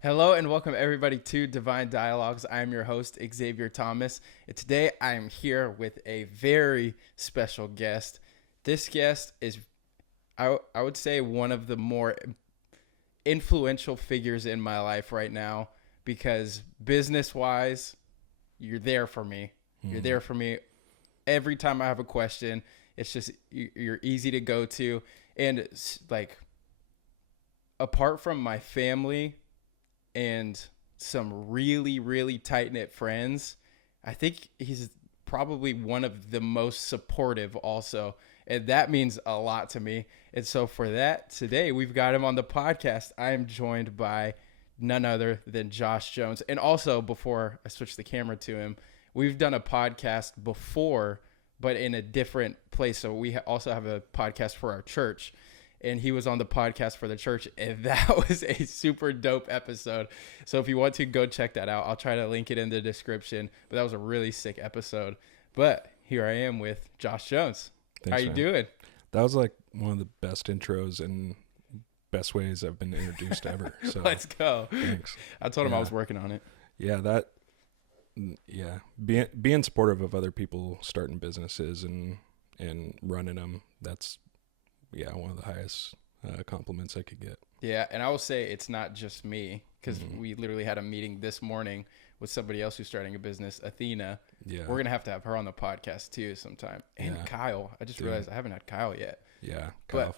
Hello and welcome everybody to Divine Dialogues. I am your host, Xavier Thomas, and today I am here with a very special guest. This guest is, I would say, one of the more influential figures in my life right now because business-wise, you're there for me. You're there for me every time I have a question. It's just, you're easy to go to. And like, apart from my family and some really, really tight knit friends, I think he's probably one of the most supportive also. And that means a lot to me. And so for that, today we've got him on the podcast. I am joined by none other than Josh Jones. And also, before I switch the camera to him, we've done a podcast before, but in a different place. So we also have a podcast for our church, and he was on the podcast for the church, and that was a super dope episode. So if you want to, go check that out. I'll try to link it in the description, but that was a really sick episode. But here I am with Josh Jones. Thanks, How you man. doing? That was like one of the best intros and best ways I've been introduced ever. So Let's go. thanks. I told him I Yeah. was working on it. Yeah, being supportive of other people starting businesses and running them. That's one of the highest compliments I could get. Yeah, and I will say it's not just me, because we literally had a meeting this morning with somebody else who's starting a business, Athena. Yeah, We're going to have her on the podcast too sometime. And Yeah. Kyle. I just Dude. realized I haven't had Kyle yet. yeah. But-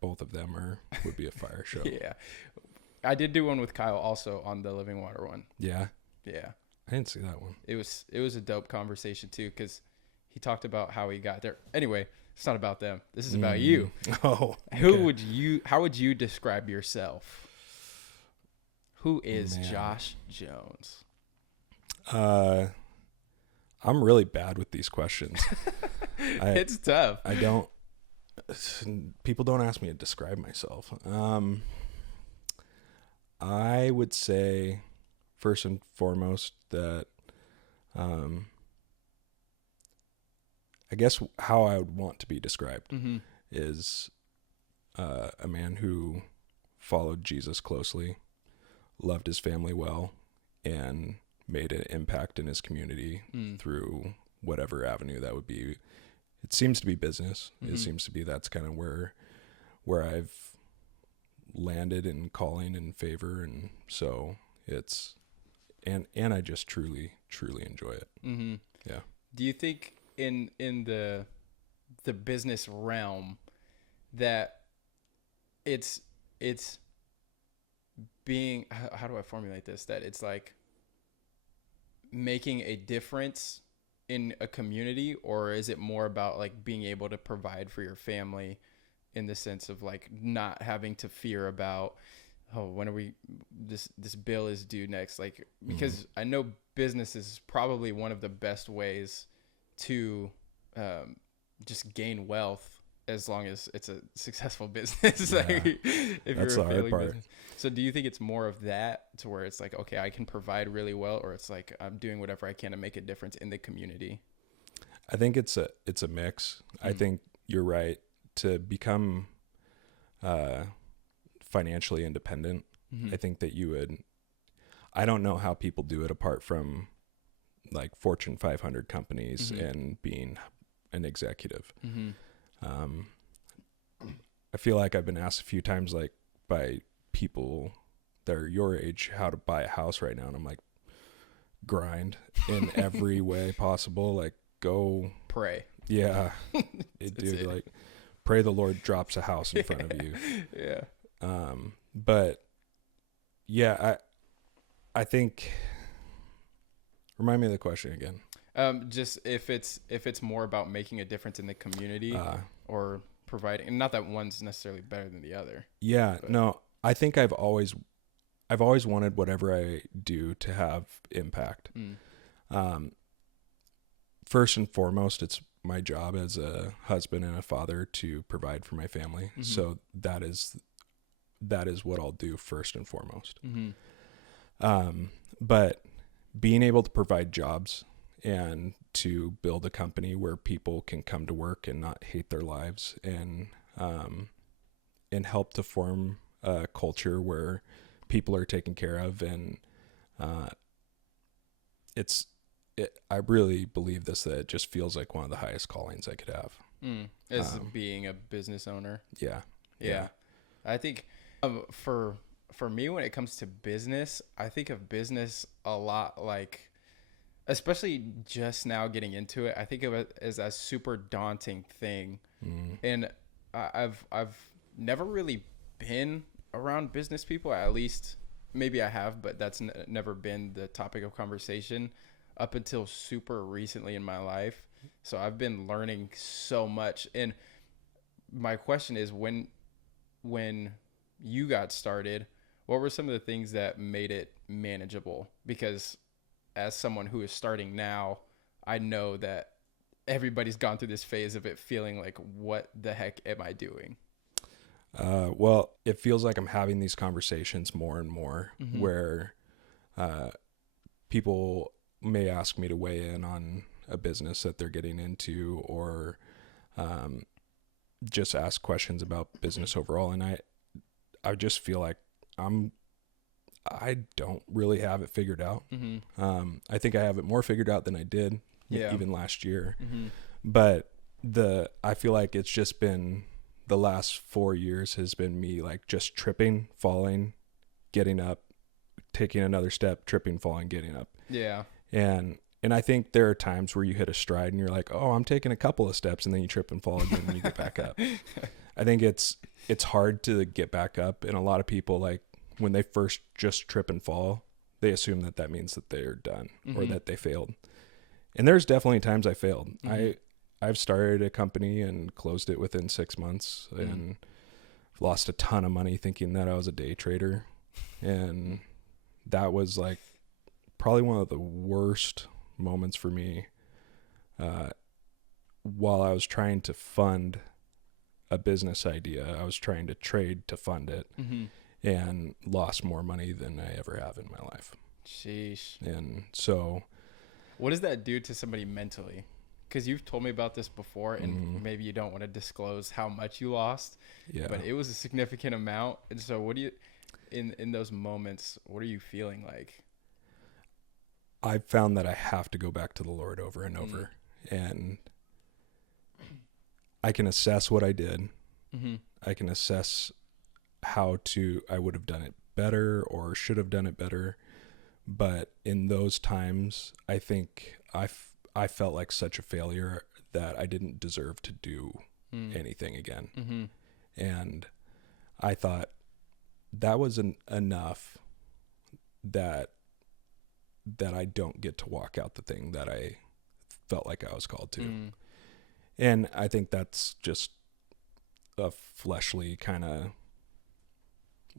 Both of them would be a fire show. Yeah. I did do one with Kyle also on the Living Water one. Yeah, Yeah. I didn't see that one. It was a dope conversation too, because he talked about how he got there. Anyway, it's not about them. This is about you. Oh, How would you describe yourself? Who is Man. Josh Jones? I'm really bad with these questions. It's tough. I don't. People don't ask me to describe myself. I would say, first and foremost, that I guess how I would want to be described Mm-hmm. is a man who followed Jesus closely, loved his family well, and made an impact in his community through whatever avenue that would be. It seems to be business. It seems to be that's kind of where I've landed in calling and favor, and so it's and I just truly enjoy it. Mm-hmm. Yeah. Do you think in the business realm that it's being, how do I formulate this, that it's like making a difference in a community, or is it more about like being able to provide for your family in the sense of like not having to fear about, oh, when are we, this bill is due next, like, because I know business is probably one of the best ways to just gain wealth, as long as it's a successful business. Yeah. Like, if That's you're a the hard failing part. business. So do you think it's more of that, to where it's like, okay, I can provide really well, or it's like I'm doing whatever I can to make a difference in the community? I think it's a mix. I think you're right. To become financially independent, I think that you would. I don't know how people do it apart from like Fortune 500 companies and being an executive. Mm-hmm. I feel like I've been asked a few times, like by people that are your age, how to buy a house right now, and I'm like, grind in every way possible. Like, go, Pray. yeah, That's dude. it. Like, pray the Lord drops a house in front of you. Yeah. But yeah, I think. Remind me of the question again. Just if it's more about making a difference in the community, or providing, and not that one's necessarily better than the other. Yeah, But- no, I think I've always wanted whatever I do to have impact. First and foremost, it's my job as a husband and a father to provide for my family. So that is what I'll do first and foremost. But being able to provide jobs and to build a company where people can come to work and not hate their lives, and help to form a culture where people are taken care of, and I really believe this, that it just feels like one of the highest callings I could have. As being a business owner. Yeah. I think for me, when it comes to business, I think of business a lot like, especially just now getting into it, I think of it as a super daunting thing. And I've never really been around business people. At least maybe I have, but that's never been the topic of conversation up until super recently in my life. So I've been learning so much. And my question is, when you got started, what were some of the things that made it manageable? Because as someone who is starting now, I know that everybody's gone through this phase of it feeling like, what the heck am I doing? Well, it feels like I'm having these conversations more and more, where people may ask me to weigh in on a business that they're getting into, or just ask questions about business overall. And I just feel like I don't really have it figured out. I think I have it more figured out than I did even last year. But I feel like it's just been the last 4 years has been me like just tripping, falling, getting up, taking another step, tripping, falling, getting up. Yeah. And I think there are times where you hit a stride and you're like, oh, I'm taking a couple of steps, and then you trip and fall again and you get back up. I think it's hard to get back up. And a lot of people, like, when they first just trip and fall, they assume that means that they're done or that they failed. And there's definitely times I failed. I've started a company and closed it within 6 months and lost a ton of money thinking that I was a day trader. And that was like probably one of the worst moments for me while I was trying to fund a business idea. I was trying to trade to fund it and lost more money than I ever have in my life. Sheesh. And so what does that do to somebody mentally? Because you've told me about this before, and maybe you don't want to disclose how much you lost, but it was a significant amount. And so what do you, in those moments, what are you feeling like? I found that I have to go back to the Lord over and over, and I can assess what I did. I can assess how I would have done it better or should have done it better. But in those times, I think I felt like such a failure that I didn't deserve to do anything again. And I thought that was enough that I don't get to walk out the thing that I felt like I was called to. And I think that's just a fleshly kind of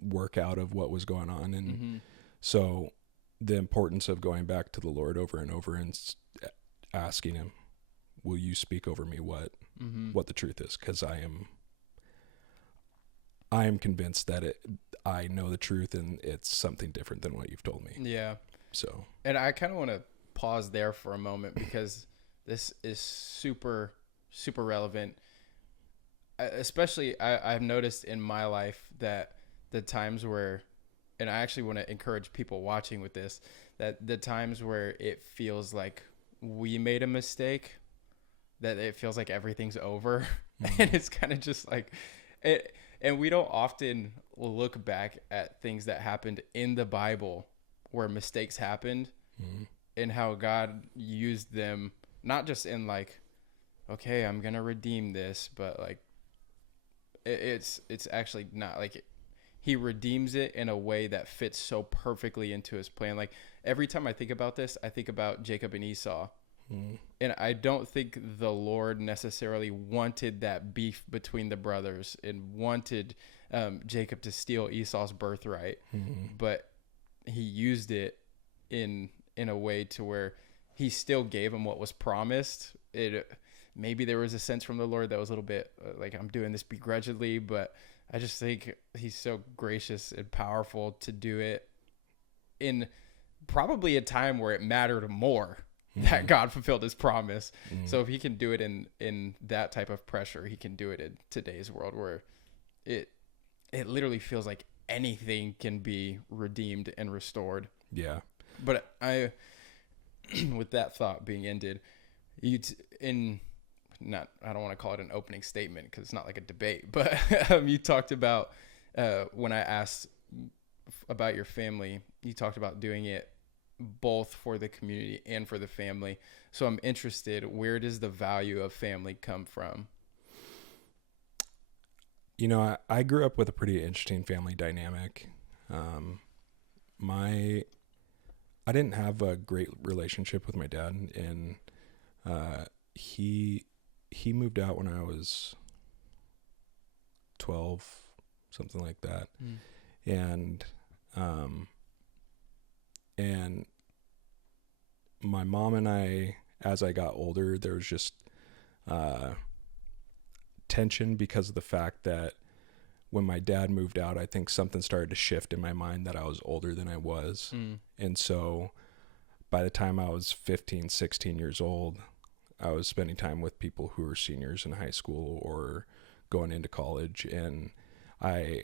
workout of what was going on. And so the importance of going back to the Lord over and over and asking him, will you speak over me what the truth is? Because I am convinced that I know the truth, and it's something different than what you've told me. Yeah. So, and I kind of want to pause there for a moment, because this is super, super relevant. Especially, I've noticed in my life that the times where, and I actually want to encourage people watching with this, that the times where it feels like we made a mistake, that it feels like everything's over. And it's kind of just like it. And we don't often look back at things that happened in the Bible where mistakes happened and how God used them, not just in like, okay, I'm going to redeem this, but like it's actually not like he redeems it in a way that fits so perfectly into his plan. Like every time I think about this, I think about Jacob and Esau. And I don't think the Lord necessarily wanted that beef between the brothers and wanted Jacob to steal Esau's birthright, but he used it in a way to where he still gave him what was promised. Maybe there was a sense from the Lord that was a little bit like, I'm doing this begrudgingly, but I just think he's so gracious and powerful to do it in probably a time where it mattered more that God fulfilled his promise. So if he can do it in that type of pressure, he can do it in today's world where it literally feels like anything can be redeemed and restored. Yeah. But with that thought being ended, I don't want to call it an opening statement because it's not like a debate, but you talked about when I asked about your family, you talked about doing it both for the community and for the family. So I'm interested, where does the value of family come from? You know, I grew up with a pretty interesting family dynamic. I didn't have a great relationship with my dad, and he moved out when I was 12, something like that. And and my mom and I, as I got older, there was just tension because of the fact that when my dad moved out, I think something started to shift in my mind that I was older than I was. And so by the time I was 15, 16 years old, I was spending time with people who were seniors in high school or going into college. And I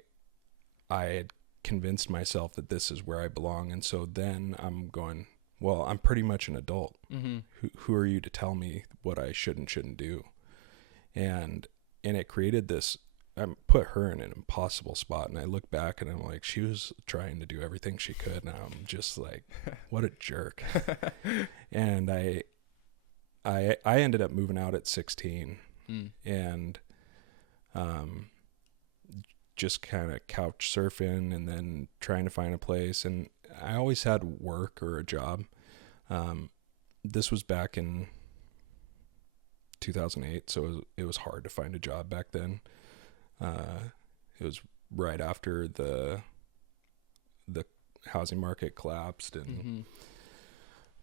had convinced myself that this is where I belong. And so then I'm going, well, I'm pretty much an adult. Who are you to tell me what I should and shouldn't do? And it created this, I put her in an impossible spot. And I look back and I'm like, she was trying to do everything she could. And I'm just like, what a jerk. And I ended up moving out at 16 and just kind of couch surfing and then trying to find a place. And I always had work or a job. This was back in 2008, so it was hard to find a job back then. It was right after the housing market collapsed, and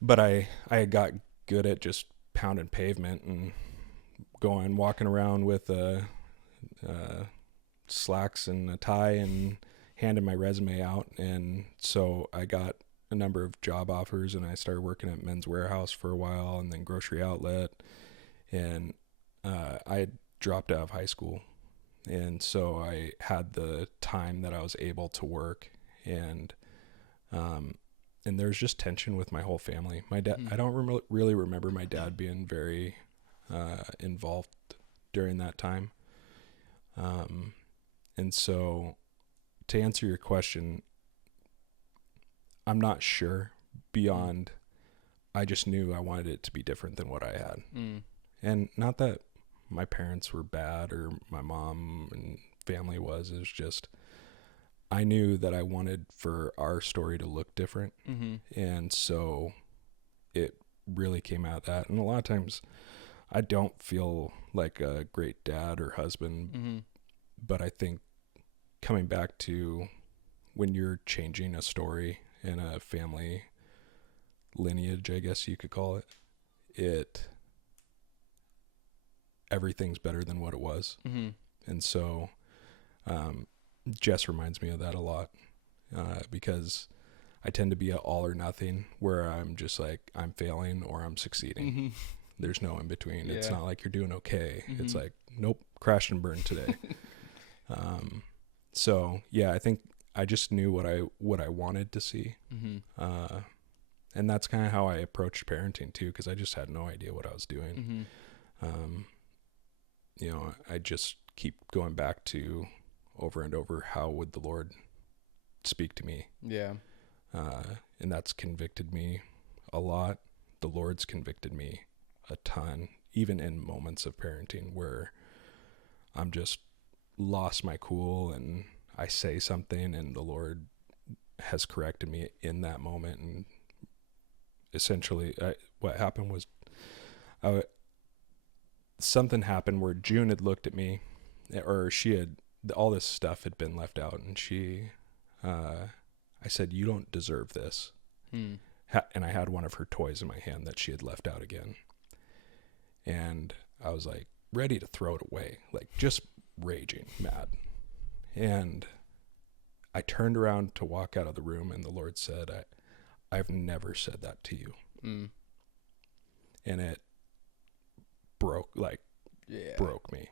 but I got good at just pounding pavement and walking around with slacks and a tie and handing my resume out. And so I got a number of job offers, and I started working at Men's Warehouse for a while, and then Grocery Outlet. And I had dropped out of high school, and so I had the time that I was able to work. And there's just tension with my whole family. My dad, I don't really remember my dad being very involved during that time. And so to answer your question, I'm not sure beyond, I just knew I wanted it to be different than what I had. And not that my parents were bad or my mom and family was. It was just, I knew that I wanted for our story to look different. And so it really came out that. And a lot of times I don't feel like a great dad or husband, but I think coming back to when you're changing a story in a family lineage, I guess you could call it, everything's better than what it was. And so Jess reminds me of that a lot, because I tend to be a all or nothing, where I'm just like, I'm failing or I'm succeeding. There's no in between. Yeah. It's not like you're doing okay. It's like, nope, crash and burn today. So yeah, I think I just knew what I wanted to see. And that's kind of how I approached parenting too, because I just had no idea what I was doing. You know, I just keep going back to over and over, how would the Lord speak to me? Yeah. And that's convicted me a lot. The Lord's convicted me a ton, even in moments of parenting where I'm just lost my cool and I say something and the Lord has corrected me in that moment. And essentially what happened was something happened where June had looked at me, or all this stuff had been left out, and I said, you don't deserve this. And I had one of her toys in my hand that she had left out again. And I was like ready to throw it away, like just raging mad. And I turned around to walk out of the room, and the Lord said, I've never said that to you. And it broke me.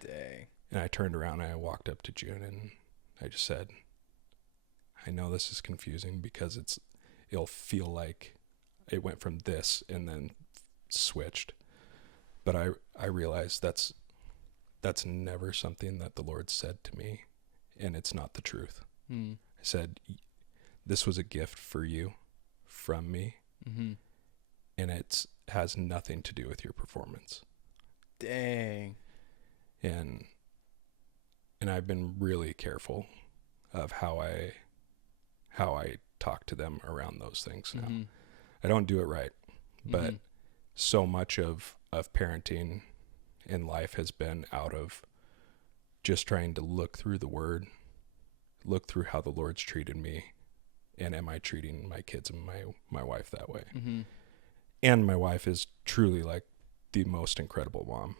Dang. And I turned around and I walked up to June and I just said, I know this is confusing because it'll feel like it went from this and then switched. But I realized that's never something that the Lord said to me, and it's not the truth. I said, this was a gift for you from me, and it has nothing to do with your performance. Dang. And I've been really careful of how I talk to them around those things now. I don't do it right, but so much of parenting in life has been out of just trying to look through the word, look through how the Lord's treated me, and am I treating my kids and my wife that way? And my wife is truly like the most incredible mom.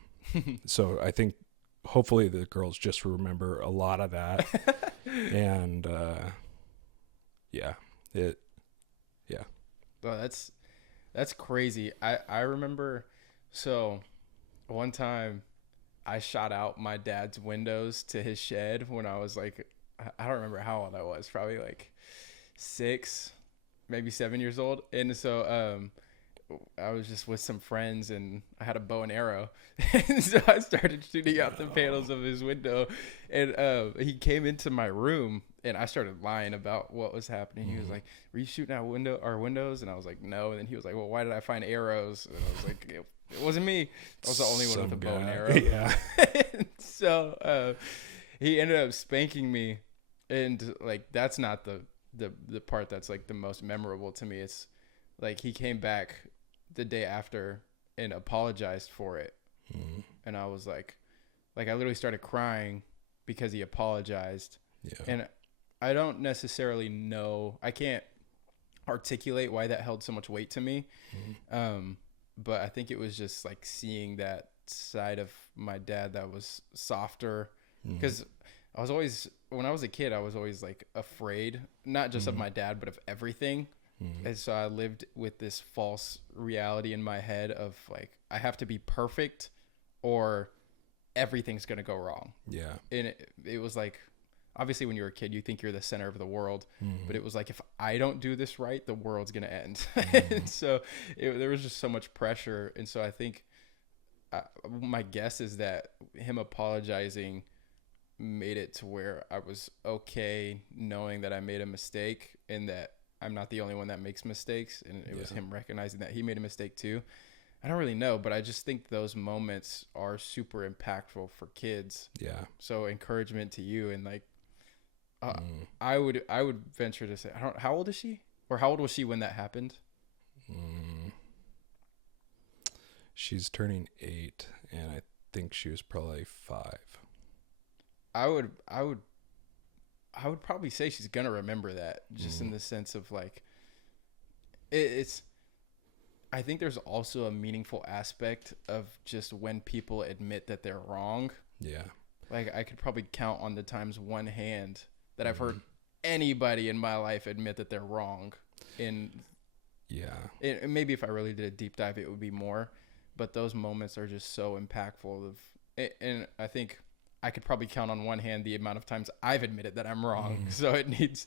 So I think hopefully the girls just remember a lot of that. And Oh, that's crazy. I remember, so one time I shot out my dad's windows to his shed when I was like, I don't remember how old I was, probably like 6, maybe 7 years old. And so I was just with some friends and I had a bow and arrow. And so I started shooting out the panels of his window, and he came into my room and I started lying about what was happening. He was like, "Were you shooting out our windows?" And I was like, "No." And then he was like, "Well, why did I find arrows?" And I was like, it wasn't me. I was the only one with a bow and arrow. Yeah. So he ended up spanking me, and like that's not the part that's like the most memorable to me. It's like he came back the day after and apologized for it. And I was like I literally started crying because he apologized. Yeah. And I don't necessarily know, I can't articulate why that held so much weight to me. But I think it was just like seeing that side of my dad that was softer, because I was always, when I was a kid, I was always like afraid, not just of my dad, but of everything. And so I lived with this false reality in my head of like, I have to be perfect or everything's going to go wrong. Yeah. And it was like, obviously when you're a kid, you think you're the center of the world, but it was like, if I don't do this right, the world's going to end. And so there was just so much pressure. And so I think my guess is that him apologizing made it to where I was okay knowing that I made a mistake and that I'm not the only one that makes mistakes. And it was him recognizing that he made a mistake too. I don't really know, but I just think those moments are super impactful for kids. Yeah. So encouragement to you, and like, I would venture to say, how old is she, or how old was she when that happened? She's turning 8, and I think she was probably 5. I would probably say she's gonna remember that, just in the sense of like, it's. I think there's also a meaningful aspect of just when people admit that they're wrong. Yeah. Like I could probably count on the times one hand that I've heard anybody in my life admit that they're wrong. And maybe if I really did a deep dive, it would be more. But those moments are just so impactful. And I think I could probably count on one hand the amount of times I've admitted that I'm wrong. So it's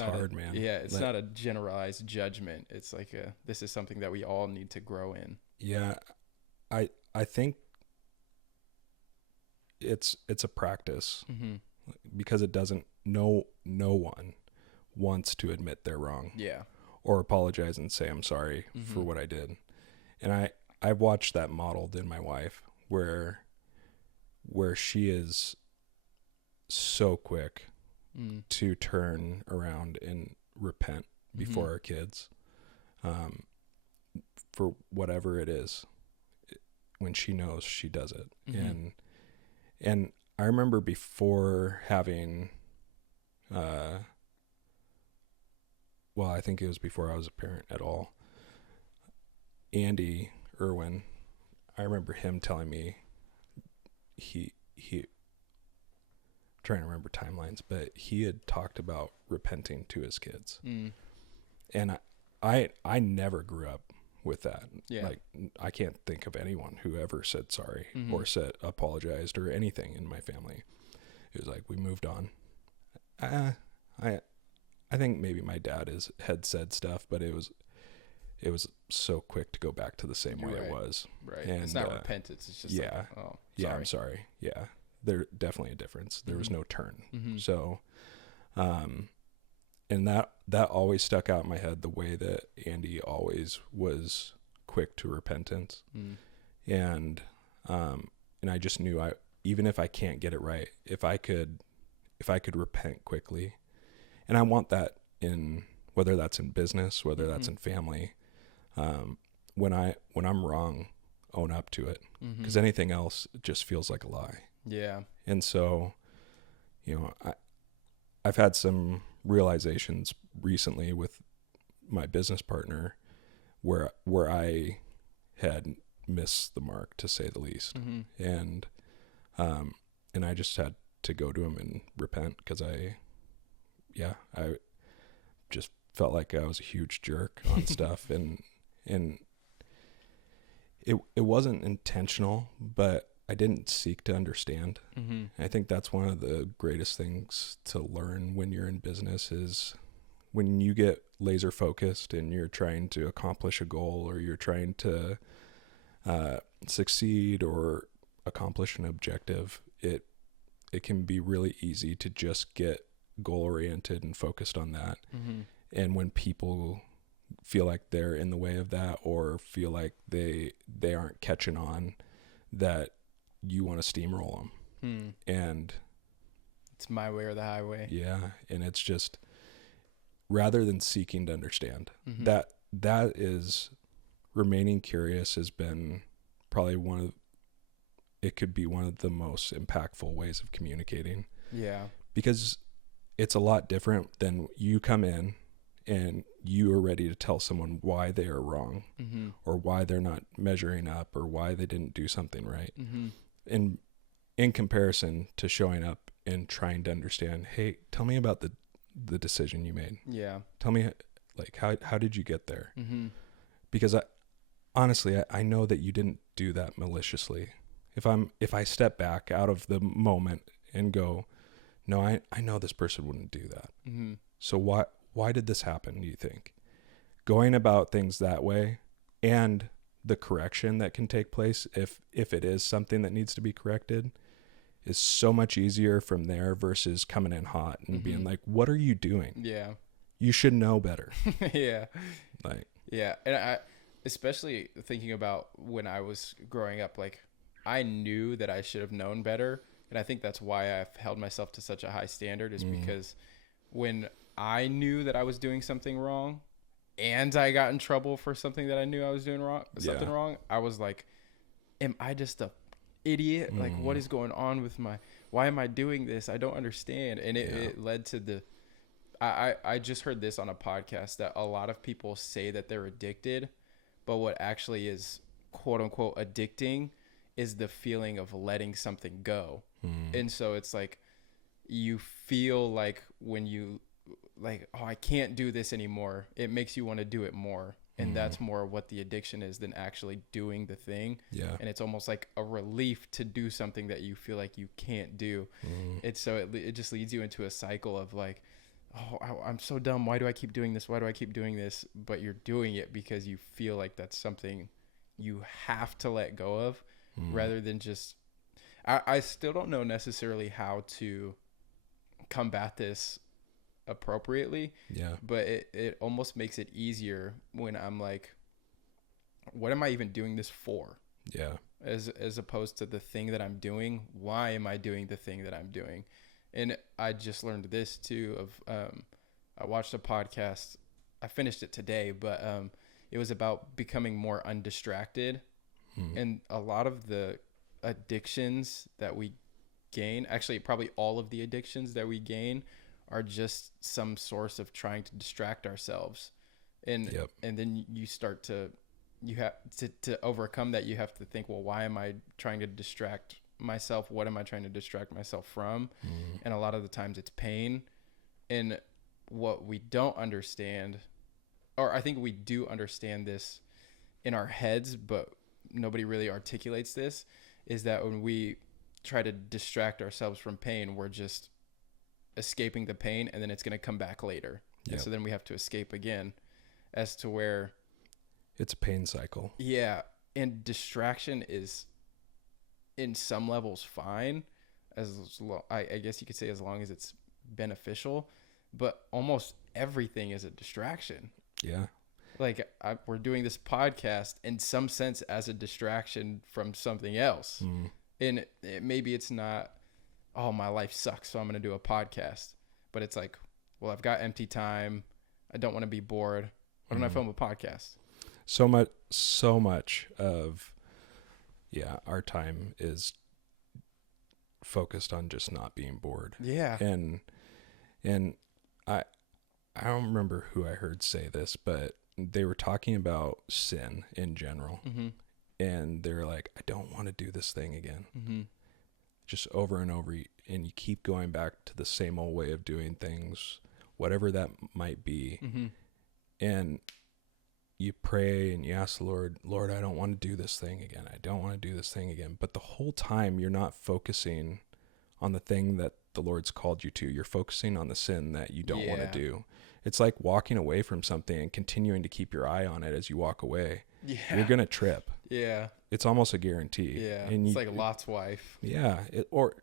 not hard, man. Yeah, it's not a generalized judgment. It's like this is something that we all need to grow in. Yeah, I think it's a practice because it doesn't. No one wants to admit they're wrong. Yeah, or apologize and say I'm sorry for what I did. And I've watched that modeled in my wife where she is so quick to turn around and repent before our kids for whatever it is when she knows she does it. And I remember before having I think it was before I was a parent at all, Andy Irwin, I remember him telling me he trying to remember timelines, but he had talked about repenting to his kids. And I never grew up with that. Like I can't think of anyone who ever said sorry or said apologized or anything in my family. It was like we moved on. I think maybe my dad had said stuff, but it was so quick to go back to the same way it was. Right. And it's not repentance. It's just yeah, like, oh, sorry. yeah, I'm sorry. Yeah, there definitely a difference. There was no turn. So, and that always stuck out in my head, the way that Andy always was quick to repentance. And I just knew, even if I can't get it right, if I could repent quickly, and I want that in, whether that's in business, whether that's in family, when I'm wrong, own up to it, because anything else just feels like a lie. Yeah. And so, I've had some realizations recently with my business partner where I had missed the mark, to say the least. And I just had to go to him and repent, because I just felt like I was a huge jerk on stuff, and it wasn't intentional, but I didn't seek to understand. I think that's one of the greatest things to learn when you're in business, is when you get laser focused and you're trying to accomplish a goal, or you're trying to succeed or accomplish an objective, it can be really easy to just get goal oriented and focused on that. And when people feel like they're in the way of that, or feel like they aren't catching on, that you want to steamroll them. And it's my way or the highway. Yeah. And it's just, rather than seeking to understand, that is, remaining curious has been probably it could be one of the most impactful ways of communicating. Yeah. Because it's a lot different than you come in and you are ready to tell someone why they are wrong, or why they're not measuring up, or why they didn't do something right. And in comparison to showing up and trying to understand, hey, tell me about the decision you made. Yeah. Tell me, like, how did you get there? Because honestly, I know that you didn't do that maliciously. If I step back out of the moment and go, no, I know this person wouldn't do that. So why did this happen, do you think? Going about things that way, and the correction that can take place if it is something that needs to be corrected, is so much easier from there, versus coming in hot and being like, what are you doing? Yeah. You should know better. Yeah. Like, yeah. And I, especially thinking about when I was growing up, like, I knew that I should have known better. And I think that's why I've held myself to such a high standard, is because when I knew that I was doing something wrong, and I got in trouble for something that I knew I was doing wrong, I was like, am I just a idiot? Like, what is going on with why am I doing this? I don't understand. And it led to I just heard this on a podcast, that a lot of people say that they're addicted, but what actually is quote unquote addicting is the feeling of letting something go. And so it's like, you feel like when you like, oh, I can't do this anymore, it makes you want to do it more. And that's more what the addiction is than actually doing the thing. Yeah. And it's almost like a relief to do something that you feel like you can't do. It's so it just leads you into a cycle of like, oh, I'm so dumb. Why do I keep doing this? Why do I keep doing this? But you're doing it because you feel like that's something you have to let go of, rather than just, I still don't know necessarily how to combat this appropriately. Yeah. But it almost makes it easier when I'm like, what am I even doing this for? Yeah. As opposed to the thing that I'm doing. Why am I doing the thing that I'm doing? And I just learned this too of, I watched a podcast, I finished it today, but it was about becoming more undistracted. And a lot of the addictions that we gain, actually probably all of the addictions that we gain, are just some source of trying to distract ourselves. And then you start to, you have to overcome that. You have to think, well, why am I trying to distract myself? What am I trying to distract myself from? And a lot of the times it's pain. And what we don't understand, or I think we do understand this in our heads, but nobody really articulates this, is that when we try to distract ourselves from pain, we're just escaping the pain, and then it's going to come back later. And Yep. so then we have to escape again, as to where, It's a pain cycle. yeah, and distraction is in some levels fine, I guess you could say, as long as it's beneficial, but almost everything is a distraction. Yeah. Like we're doing this podcast in some sense as a distraction from something else. Mm. And maybe it's not, oh, my life sucks, so I'm going to do a podcast. But it's like, well, I've got empty time. I don't want to be bored. Why don't I film a podcast? So much of, our time is focused on just not being bored. Yeah. And I don't remember who I heard say this, but they were talking about sin in general. Mm-hmm. And they're like, I don't want to do this thing again. Mm-hmm. Just over and over. And you keep going back to the same old way of doing things, whatever that might be. Mm-hmm. And you pray and you ask the Lord, I don't want to do this thing again. I don't want to do this thing again. But the whole time you're not focusing on the thing that the Lord's called you to. You're focusing on the sin that you don't want to do. It's like walking away from something and continuing to keep your eye on it as you walk away. Yeah. You're going to trip. Yeah. It's almost a guarantee. Yeah. And It's like Lot's wife. Yeah. Or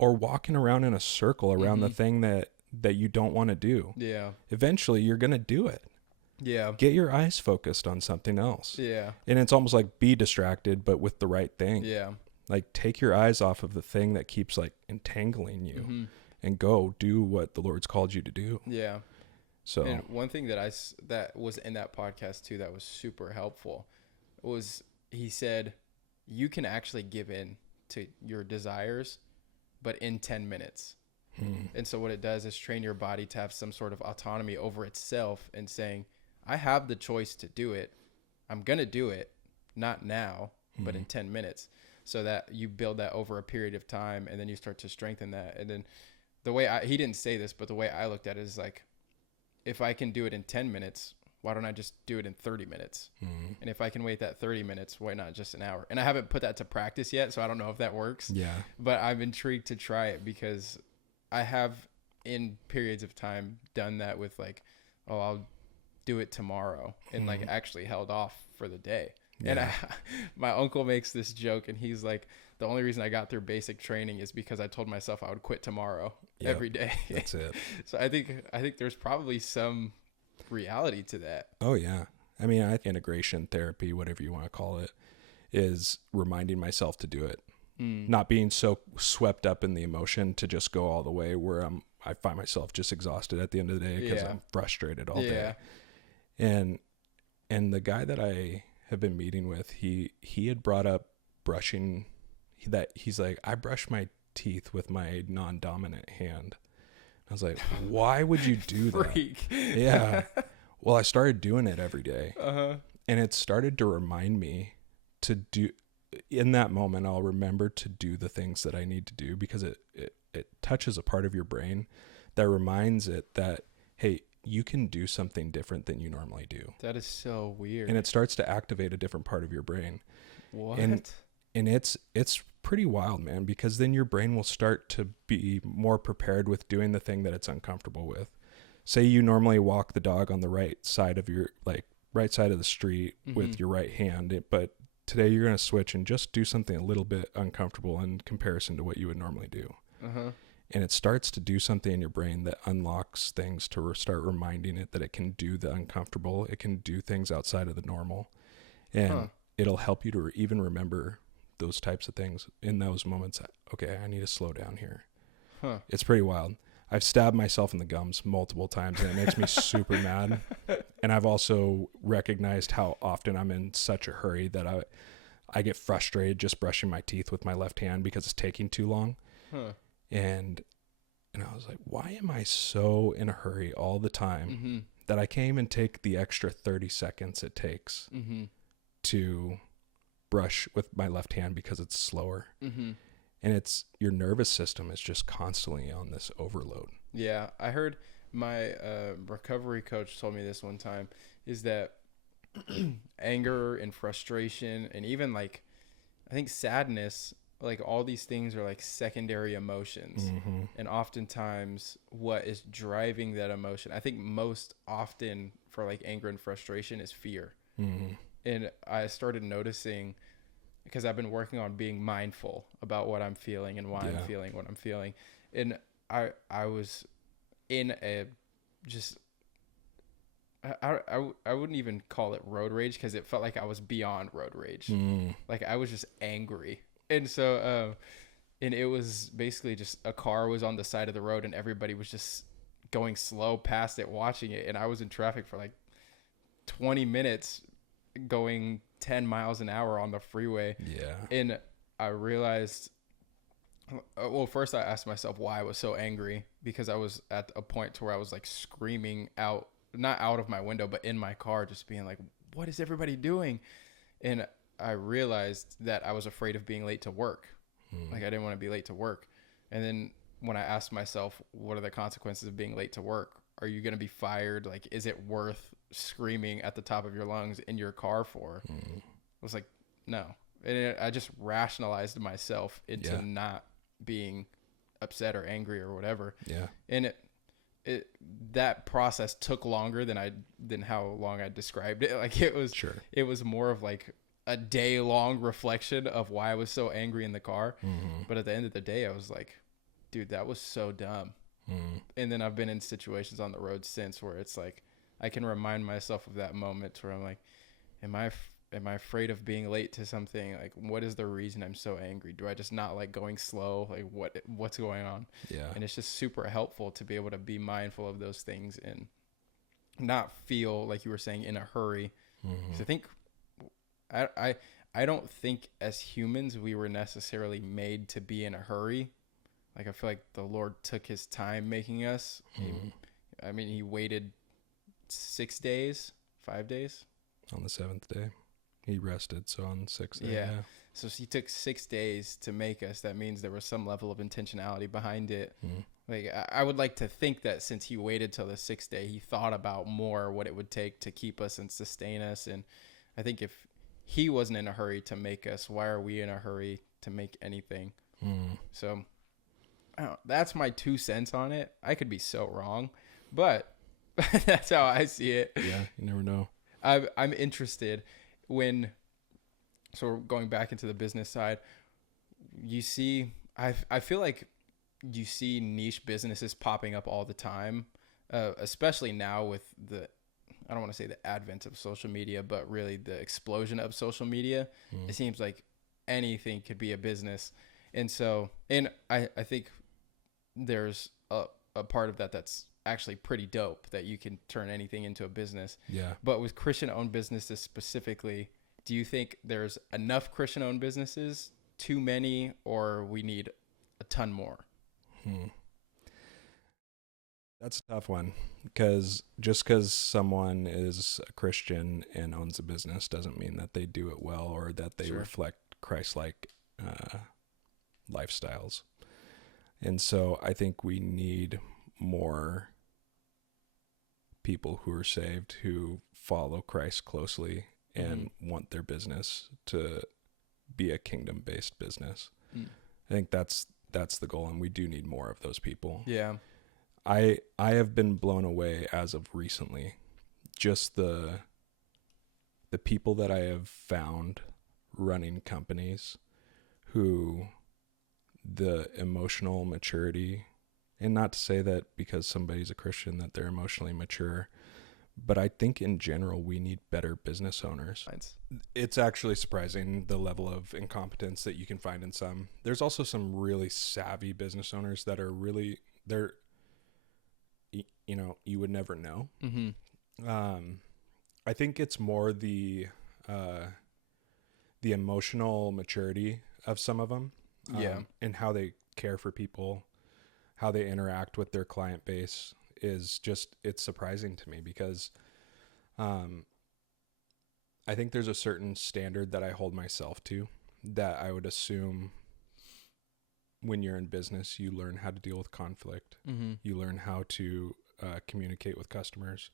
walking around in a circle around the thing that you don't want to do. Yeah. Eventually you're going to do it. Yeah. Get your eyes focused on something else. Yeah. And it's almost like be distracted, but with the right thing. Yeah. Like take your eyes off of the thing that keeps like entangling you and go do what the Lord's called you to do. Yeah. So, and one thing that was in that podcast too that was super helpful was, he said, you can actually give in to your desires, but in 10 minutes. And so what it does is train your body to have some sort of autonomy over itself and saying, I have the choice to do it. I'm going to do it, not now, but in 10 minutes. So that you build that over a period of time, and then you start to strengthen that. And then the way he didn't say this, but the way I looked at it is like, if I can do it in 10 minutes, why don't I just do it in 30 minutes? And if I can wait that 30 minutes, why not just an hour? And I haven't put that to practice yet, so I don't know if that works. yeah. But I'm intrigued to try it, because I have in periods of time done that with like, oh, I'll do it tomorrow, and like actually held off for the day. Yeah. And my uncle makes this joke, and he's like, the only reason I got through basic training is because I told myself I would quit tomorrow every day. That's it. So I think there's probably some reality to that. Oh yeah. I mean, integration therapy, whatever you want to call it, is reminding myself to do it. Not being so swept up in the emotion to just go all the way, where I find myself just exhausted at the end of the day because I'm frustrated all day. And the guy that I have been meeting with, he had brought up brushing, he's like, I brush my teeth with my non-dominant hand. I was like, why would you do that? Freak. Yeah. Well, I started doing it every day. And it started to remind me to do, in that moment, I'll remember to do the things that I need to do, because it touches a part of your brain that reminds it that, hey, you can do something different than you normally do. That is so weird. And it starts to activate a different part of your brain. What? And it's pretty wild, man, because then your brain will start to be more prepared with doing the thing that it's uncomfortable with. Say you normally walk the dog on the right side of the street with your right hand, but today you're going to switch and just do something a little bit uncomfortable in comparison to what you would normally do. And it starts to do something in your brain that unlocks things to start reminding it that it can do the uncomfortable. It can do things outside of the normal. And it'll help you to even remember those types of things in those moments. Okay, I need to slow down here. It's pretty wild. I've stabbed myself in the gums multiple times, and it makes me super mad. And I've also recognized how often I'm in such a hurry that I get frustrated just brushing my teeth with my left hand because it's taking too long. And I was like, why am I so in a hurry all the time that I can't even take the extra 30 seconds it takes to brush with my left hand because it's slower? And it's your nervous system is just constantly on this overload. Yeah, I heard my recovery coach told me this one time, is that anger and frustration and even like, I think sadness like all these things are like secondary emotions. Mm-hmm. And oftentimes what is driving that emotion, I think most often for like anger and frustration, is fear. Mm-hmm. And I started noticing, because I've been working on being mindful about what I'm feeling and why I'm feeling what I'm feeling. And I was in a just I wouldn't even call it road rage, because it felt like I was beyond road rage. Like I was just angry. And so and it was basically just a car was on the side of the road and everybody was just going slow past it watching it, and I was in traffic for like 20 minutes going 10 miles an hour on the freeway. Yeah. And I realized, well, first I asked myself why I was so angry, because I was at a point to where I was like screaming out, not out of my window, but in my car, just being like, what is everybody doing? And I realized that I was afraid of being late to work. Like I didn't want to be late to work. And then when I asked myself, what are the consequences of being late to work? Are you going to be fired? Like, is it worth screaming at the top of your lungs in your car for? I was like, no. And I just rationalized myself into not being upset or angry or whatever. Yeah. And that process took longer than how long I described it. Like it was more of like a day-long reflection of why I was so angry in the car. But at the end of the day, I was like, dude, that was so dumb. And then I've been in situations on the road since where it's like I can remind myself of that moment where I'm like, am I afraid of being late to something? Like, what is the reason I'm so angry? Do I just not like going slow? Like what's going on? Yeah. And it's just super helpful to be able to be mindful of those things and not feel, like you were saying, in a hurry. 'Cause I think I don't think as humans we were necessarily made to be in a hurry. Like I feel like the Lord took his time making us. He waited 6 days, 5 days. On the 7th day, he rested. So on the 6th day, yeah. So he took 6 days to make us. That means there was some level of intentionality behind it. Like I would like to think that since he waited till the 6th day, he thought about more what it would take to keep us and sustain us. And I think if he wasn't in a hurry to make us, why are we in a hurry to make anything? So that's my 2 cents on it. I could be so wrong, but that's how I see it. Yeah, you never know. I'm interested so we're going back into the business side. You see, I feel like you see niche businesses popping up all the time, especially now with I don't want to say the advent of social media, but really the explosion of social media. It seems like anything could be a business. And so, I think there's a part of that that's actually pretty dope, that you can turn anything into a business. Yeah. But with Christian-owned businesses specifically, do you think there's enough Christian-owned businesses, too many, or we need a ton more? That's a tough one, because just because someone is a Christian and owns a business doesn't mean that they do it well or that they reflect Christ-like lifestyles. And so I think we need more people who are saved, who follow Christ closely and want their business to be a kingdom-based business. I think that's the goal, and we do need more of those people. Yeah. I have been blown away as of recently, just the people that I have found running companies who the emotional maturity, and not to say that because somebody's a Christian that they're emotionally mature, but I think in general we need better business owners. It's actually surprising the level of incompetence that you can find in some. There's also some really savvy business owners that are really, you would never know. I think it's more the emotional maturity of some of them, and how they care for people, how they interact with their client base is just, it's surprising to me, because I think there's a certain standard that I hold myself to that I would assume when you're in business, you learn how to deal with conflict. You learn how to communicate with customers.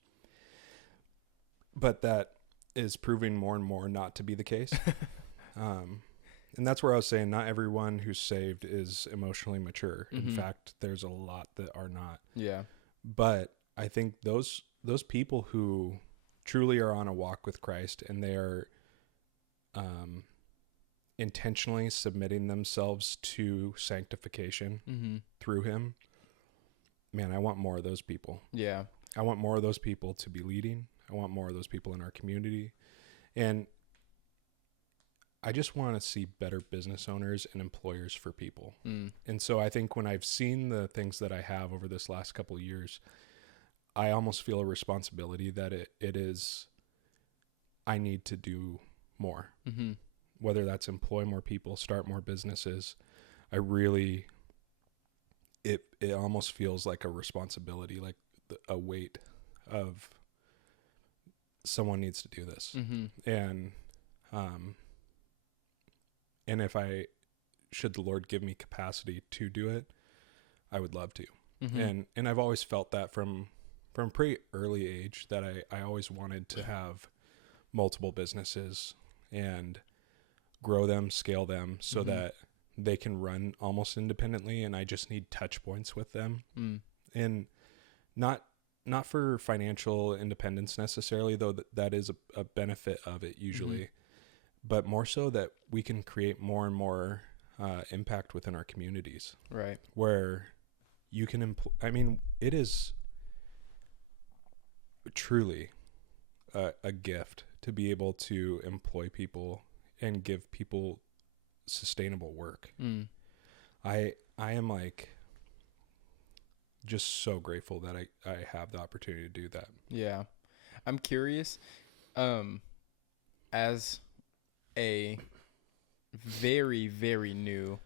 But that is proving more and more not to be the case. And that's where I was saying not everyone who's saved is emotionally mature. In fact, there's a lot that are not. Yeah. But I think those people who truly are on a walk with Christ and they are intentionally submitting themselves to sanctification through him, man, I want more of those people. Yeah. I want more of those people to be leading. I want more of those people in our community. And I just want to see better business owners and employers for people. And so I think when I've seen the things that I have over this last couple of years, I almost feel a responsibility that it is, I need to do more. Whether that's employ more people, start more businesses. I really, it almost feels like a responsibility, like a weight of someone needs to do this. And if should the Lord give me capacity to do it, I would love to. And I've always felt that from a pretty early age that I always wanted to have multiple businesses and grow them, scale them so that they can run almost independently. And I just need touch points with them and not for financial independence necessarily, though that is a benefit of it usually. But more so that we can create more and more impact within our communities. Right. Where you can, it is truly a gift to be able to employ people and give people sustainable work. I am like just so grateful that I have the opportunity to do that. Yeah. I'm curious, as a very, very new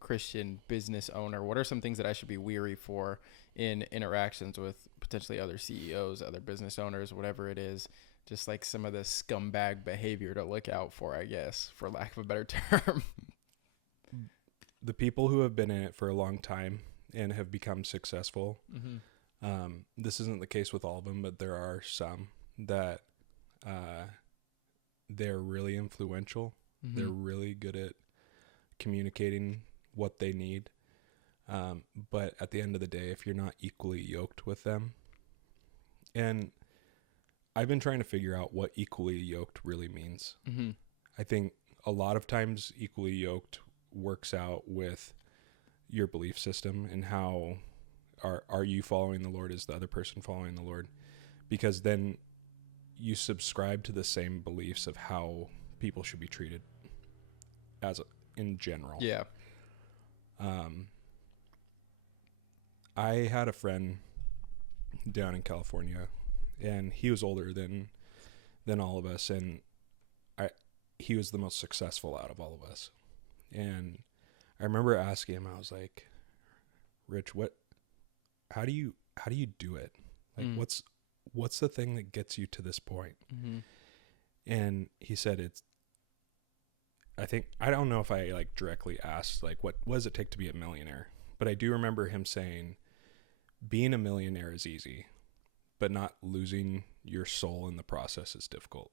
Christian business owner, what are some things that I should be weary for in interactions with potentially other CEOs, other business owners, whatever it is? Just like some of the scumbag behavior to look out for, I guess, for lack of a better term. The people who have been in it for a long time and have become successful, this isn't the case with all of them, but there are some that they're really influential. They're really good at communicating what they need. But at the end of the day, if you're not equally yoked with them, and I've been trying to figure out what equally yoked really means. I think a lot of times equally yoked works out with your belief system and how are you following the Lord? Is the other person following the Lord? Because then you subscribe to the same beliefs of how people should be treated in general. Yeah. I had a friend down in California, and he was older than all of us, and he was the most successful out of all of us. And I remember asking him, I was like, Rich, how do you do it? Like, what's the thing that gets you to this point? And he said, I don't know if I like directly asked, like, what does it take to be a millionaire? But I do remember him saying, being a millionaire is easy, but not losing your soul in the process is difficult.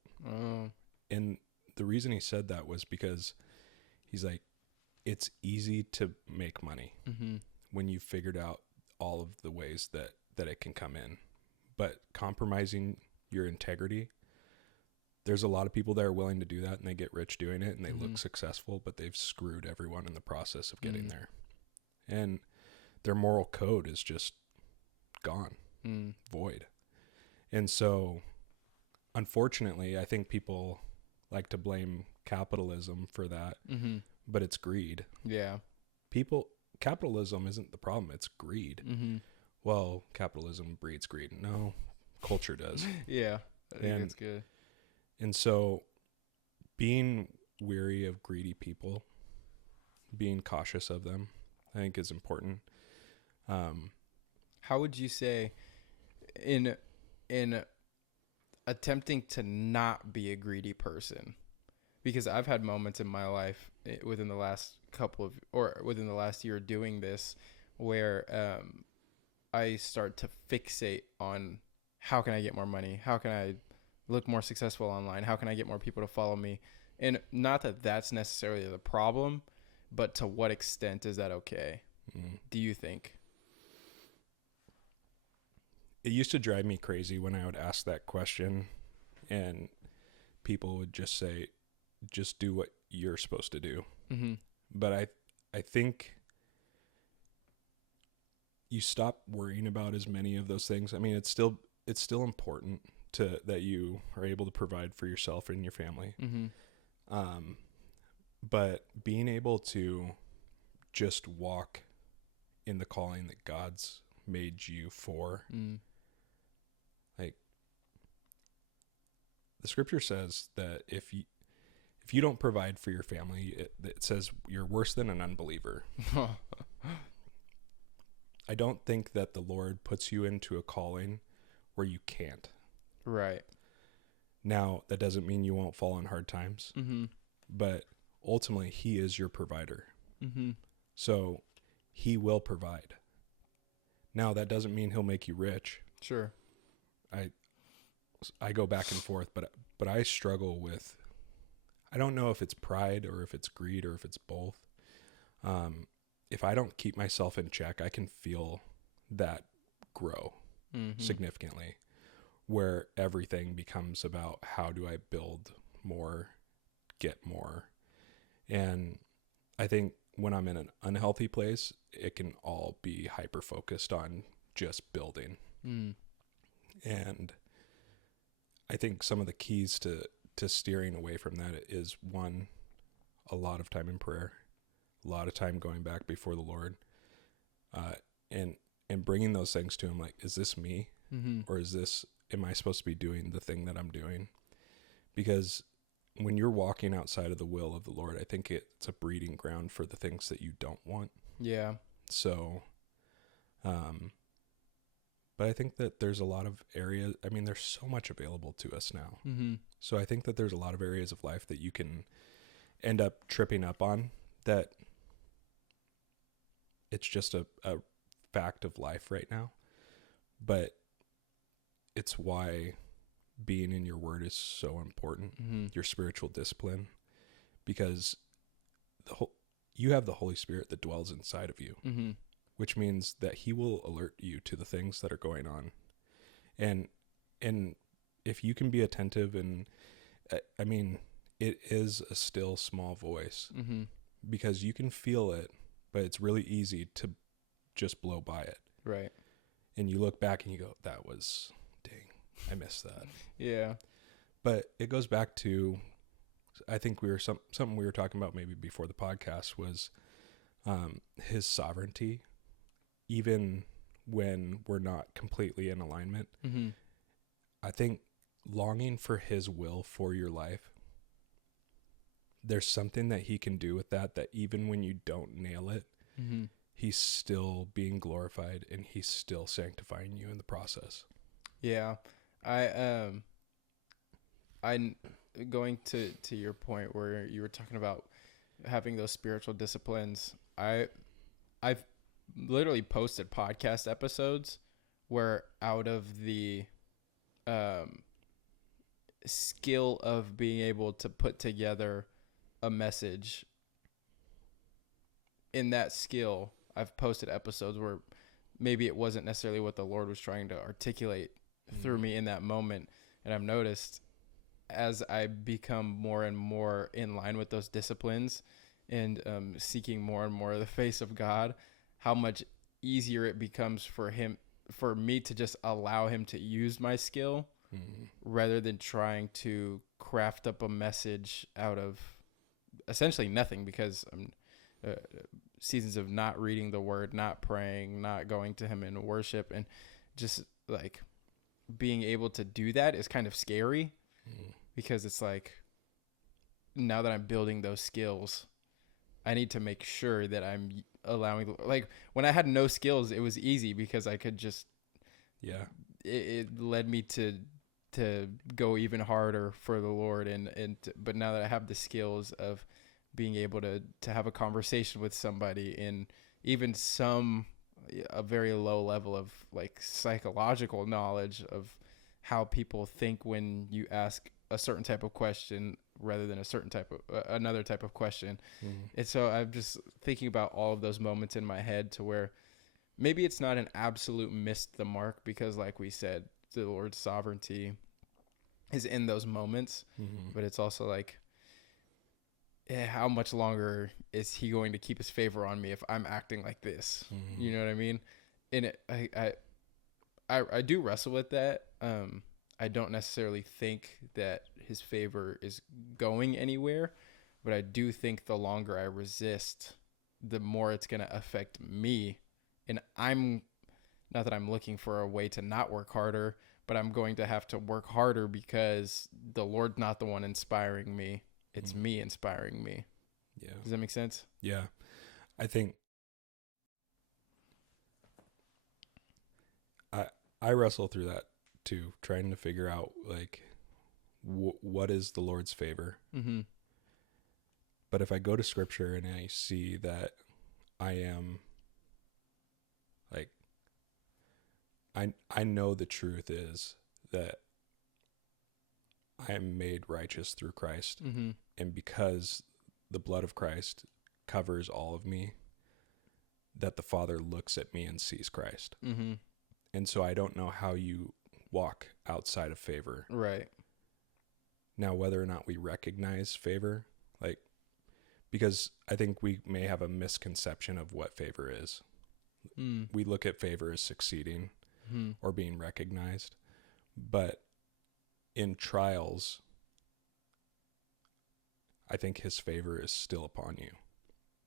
And the reason he said that was because he's like, it's easy to make money when you've figured out all of the ways that it can come in. But compromising your integrity, there's a lot of people that are willing to do that and they get rich doing it and they look successful, but they've screwed everyone in the process of getting there. And their moral code is just gone, void. And so, unfortunately, I think people like to blame capitalism for that, but it's greed. Yeah. Capitalism isn't the problem, it's greed. Well, capitalism breeds greed. No, culture does. Yeah, I think that's good. And so, being weary of greedy people, being cautious of them, I think is important. How would you say in attempting to not be a greedy person? Because I've had moments in my life within the last within the last year doing this where I start to fixate on how can I get more money? How can I look more successful online? How can I get more people to follow me? And not that that's necessarily the problem, but to what extent is that okay? Do you think? It used to drive me crazy when I would ask that question and people would just say, just do what you're supposed to do. Mm-hmm. But I think you stop worrying about as many of those things. I mean, it's still important that you are able to provide for yourself and your family. Mm-hmm. But being able to just walk in the calling that God's made you for, like the scripture says that if you don't provide for your family, it says you're worse than an unbeliever. I don't think that the Lord puts you into a calling where you can't. Right. Now, that doesn't mean you won't fall on hard times, but ultimately He is your provider. So He will provide. Now, that doesn't mean He'll make you rich. Sure. I go back and forth, but I struggle with, I don't know if it's pride or if it's greed or if it's both. If I don't keep myself in check, I can feel that grow significantly, where everything becomes about how do I build more, get more. And I think when I'm in an unhealthy place, it can all be hyper-focused on just building. And I think some of the keys to steering away from that is, one, a lot of time in prayer, a lot of time going back before the Lord, and bringing those things to Him. Like, is this me? Or am I supposed to be doing the thing that I'm doing? Because when you're walking outside of the will of the Lord, I think it's a breeding ground for the things that you don't want. Yeah. So, but I think that there's a lot of areas, I mean, there's so much available to us now. So I think that there's a lot of areas of life that you can end up tripping up on, that it's just a fact of life right now. But it's why being in your word is so important, your spiritual discipline, because you have the Holy Spirit that dwells inside of you, which means that He will alert you to the things that are going on. And if you can be attentive, and I mean, it is a still small voice, because you can feel it, but it's really easy to just blow by it. Right. And you look back and you go, that was, dang, I missed that. Yeah. But it goes back to, I think something we were talking about maybe before the podcast was His sovereignty, even when we're not completely in alignment. I think longing for His will for your life, there's something that He can do with that even when you don't nail it, He's still being glorified and He's still sanctifying you in the process. Yeah. I going to your point where you were talking about having those spiritual disciplines, I've literally posted podcast episodes where, out of the skill of being able to put together a message, in that skill, I've posted episodes where maybe it wasn't necessarily what the Lord was trying to articulate through me in that moment. And I've noticed, as I become more and more in line with those disciplines and seeking more and more of the face of God, how much easier it becomes for me to just allow Him to use my skill, rather than trying to craft up a message out of essentially nothing, because seasons of not reading the word, not praying, not going to Him in worship, and just like being able to do that is kind of scary, because it's like, now that I'm building those skills, I need to make sure that I'm allowing, like, when I had no skills, it was easy because I could just, it led me to go even harder for the Lord. But now that I have the skills of being able to have a conversation with somebody in even a very low level of like psychological knowledge of how people think when you ask a certain type of question rather than a certain type of another type of question. Mm-hmm. And so I'm just thinking about all of those moments in my head to where maybe it's not an absolute missed the mark, because like we said, the Lord's sovereignty is in those moments, Mm-hmm. but it's also like, how much longer is he going to keep his favor on me if I'm acting like this? Mm-hmm. You know what I mean? And I do wrestle with that. I don't necessarily think that his favor is going anywhere, but I do think the longer I resist, the more it's going to affect me. And I'm not that I'm looking for a way to not work harder, but I'm going to have to work harder because the Lord's not the one inspiring me. It's me inspiring me. Yeah. Does that make sense? Yeah. I think I wrestle through that too, trying to figure out like what is the Lord's favor. Mm-hmm. But if I go to scripture and I see that I am like, I know the truth is that I am made righteous through Christ. Mm-hmm. And because the blood of Christ covers all of me, that the Father looks at me and sees Christ. Mm-hmm. And so I don't know how you walk outside of favor. Right. Now, whether or not we recognize favor, like, because I think we may have a misconception of what favor is. Mm. We look at favor as succeeding Mm-hmm. or being recognized. But in trials, I think his favor is still upon you.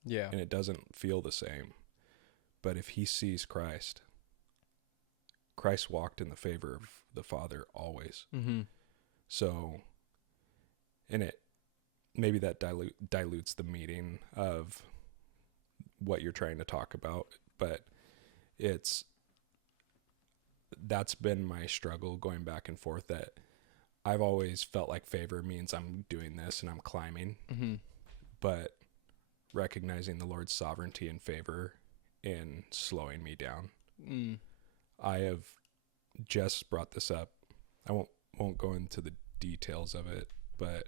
Yeah. And it doesn't feel the same. But if he sees Christ, Christ walked in the favor of the Father always. Mm-hmm. So, and it maybe that dilutes the meaning of what you're trying to talk about, but that's been my struggle going back and forth, that I've always felt like favor means I'm doing this and I'm climbing, Mm-hmm. but recognizing the Lord's sovereignty and favor in slowing me down. Mm. I have just brought this up. I won't go into the details of it, but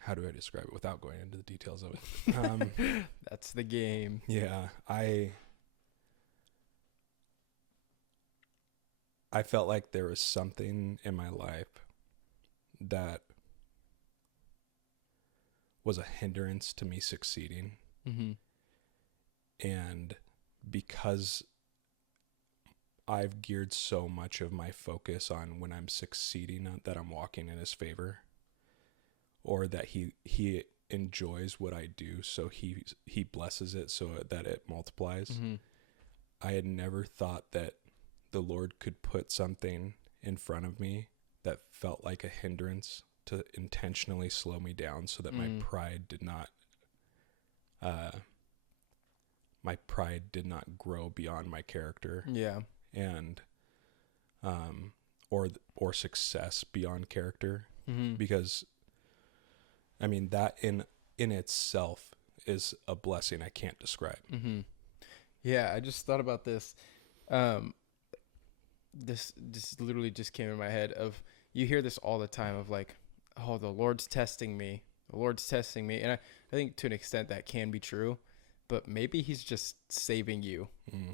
how do I describe it without going into the details of it? That's the game. Yeah, I felt like there was something in my life that was a hindrance to me succeeding. Mm-hmm. And because I've geared so much of my focus on when I'm succeeding, that I'm walking in his favor, or that he enjoys what I do, so he blesses it so that it multiplies. Mm-hmm. I had never thought that the Lord could put something in front of me that felt like a hindrance to intentionally slow me down, so that my pride did not grow beyond my character. Yeah. And or success beyond character. Mm-hmm. Because I mean, that in itself is a blessing I can't describe. Mm-hmm. Yeah, I just thought about this. This literally just came in my head. Of, you hear this all the time of like, oh, the Lord's testing me. The Lord's testing me. And I think to an extent that can be true, but maybe he's just saving you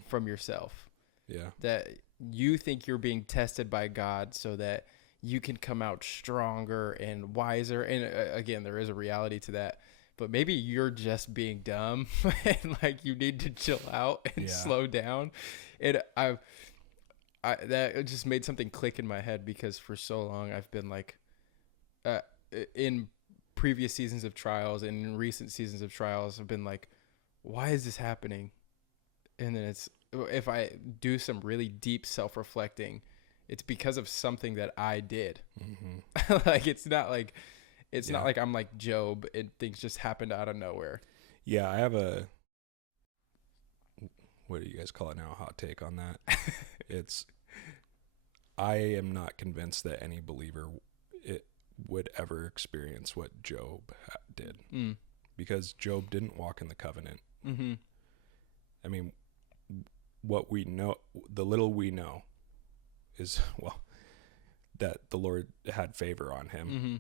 from yourself. Yeah. That you think you're being tested by God so that you can come out stronger and wiser. And again, there is a reality to that. But maybe you're just being dumb and like you need to chill out and slow down. And that just made something click in my head, because for so long I've been like, in previous seasons of trials and in recent seasons of trials, I've been like, why is this happening? And then if I do some really deep self-reflecting, it's because of something that I did. Mm-hmm. Like, it's not like I'm like Job and things just happened out of nowhere. Yeah, I have what do you guys call it now? A hot take on that. I am not convinced that any believer would ever experience what Job did, because Job didn't walk in the covenant. Mm-hmm. I mean, what we know, the little we know, is, well, that the Lord had favor on him, Mm-hmm.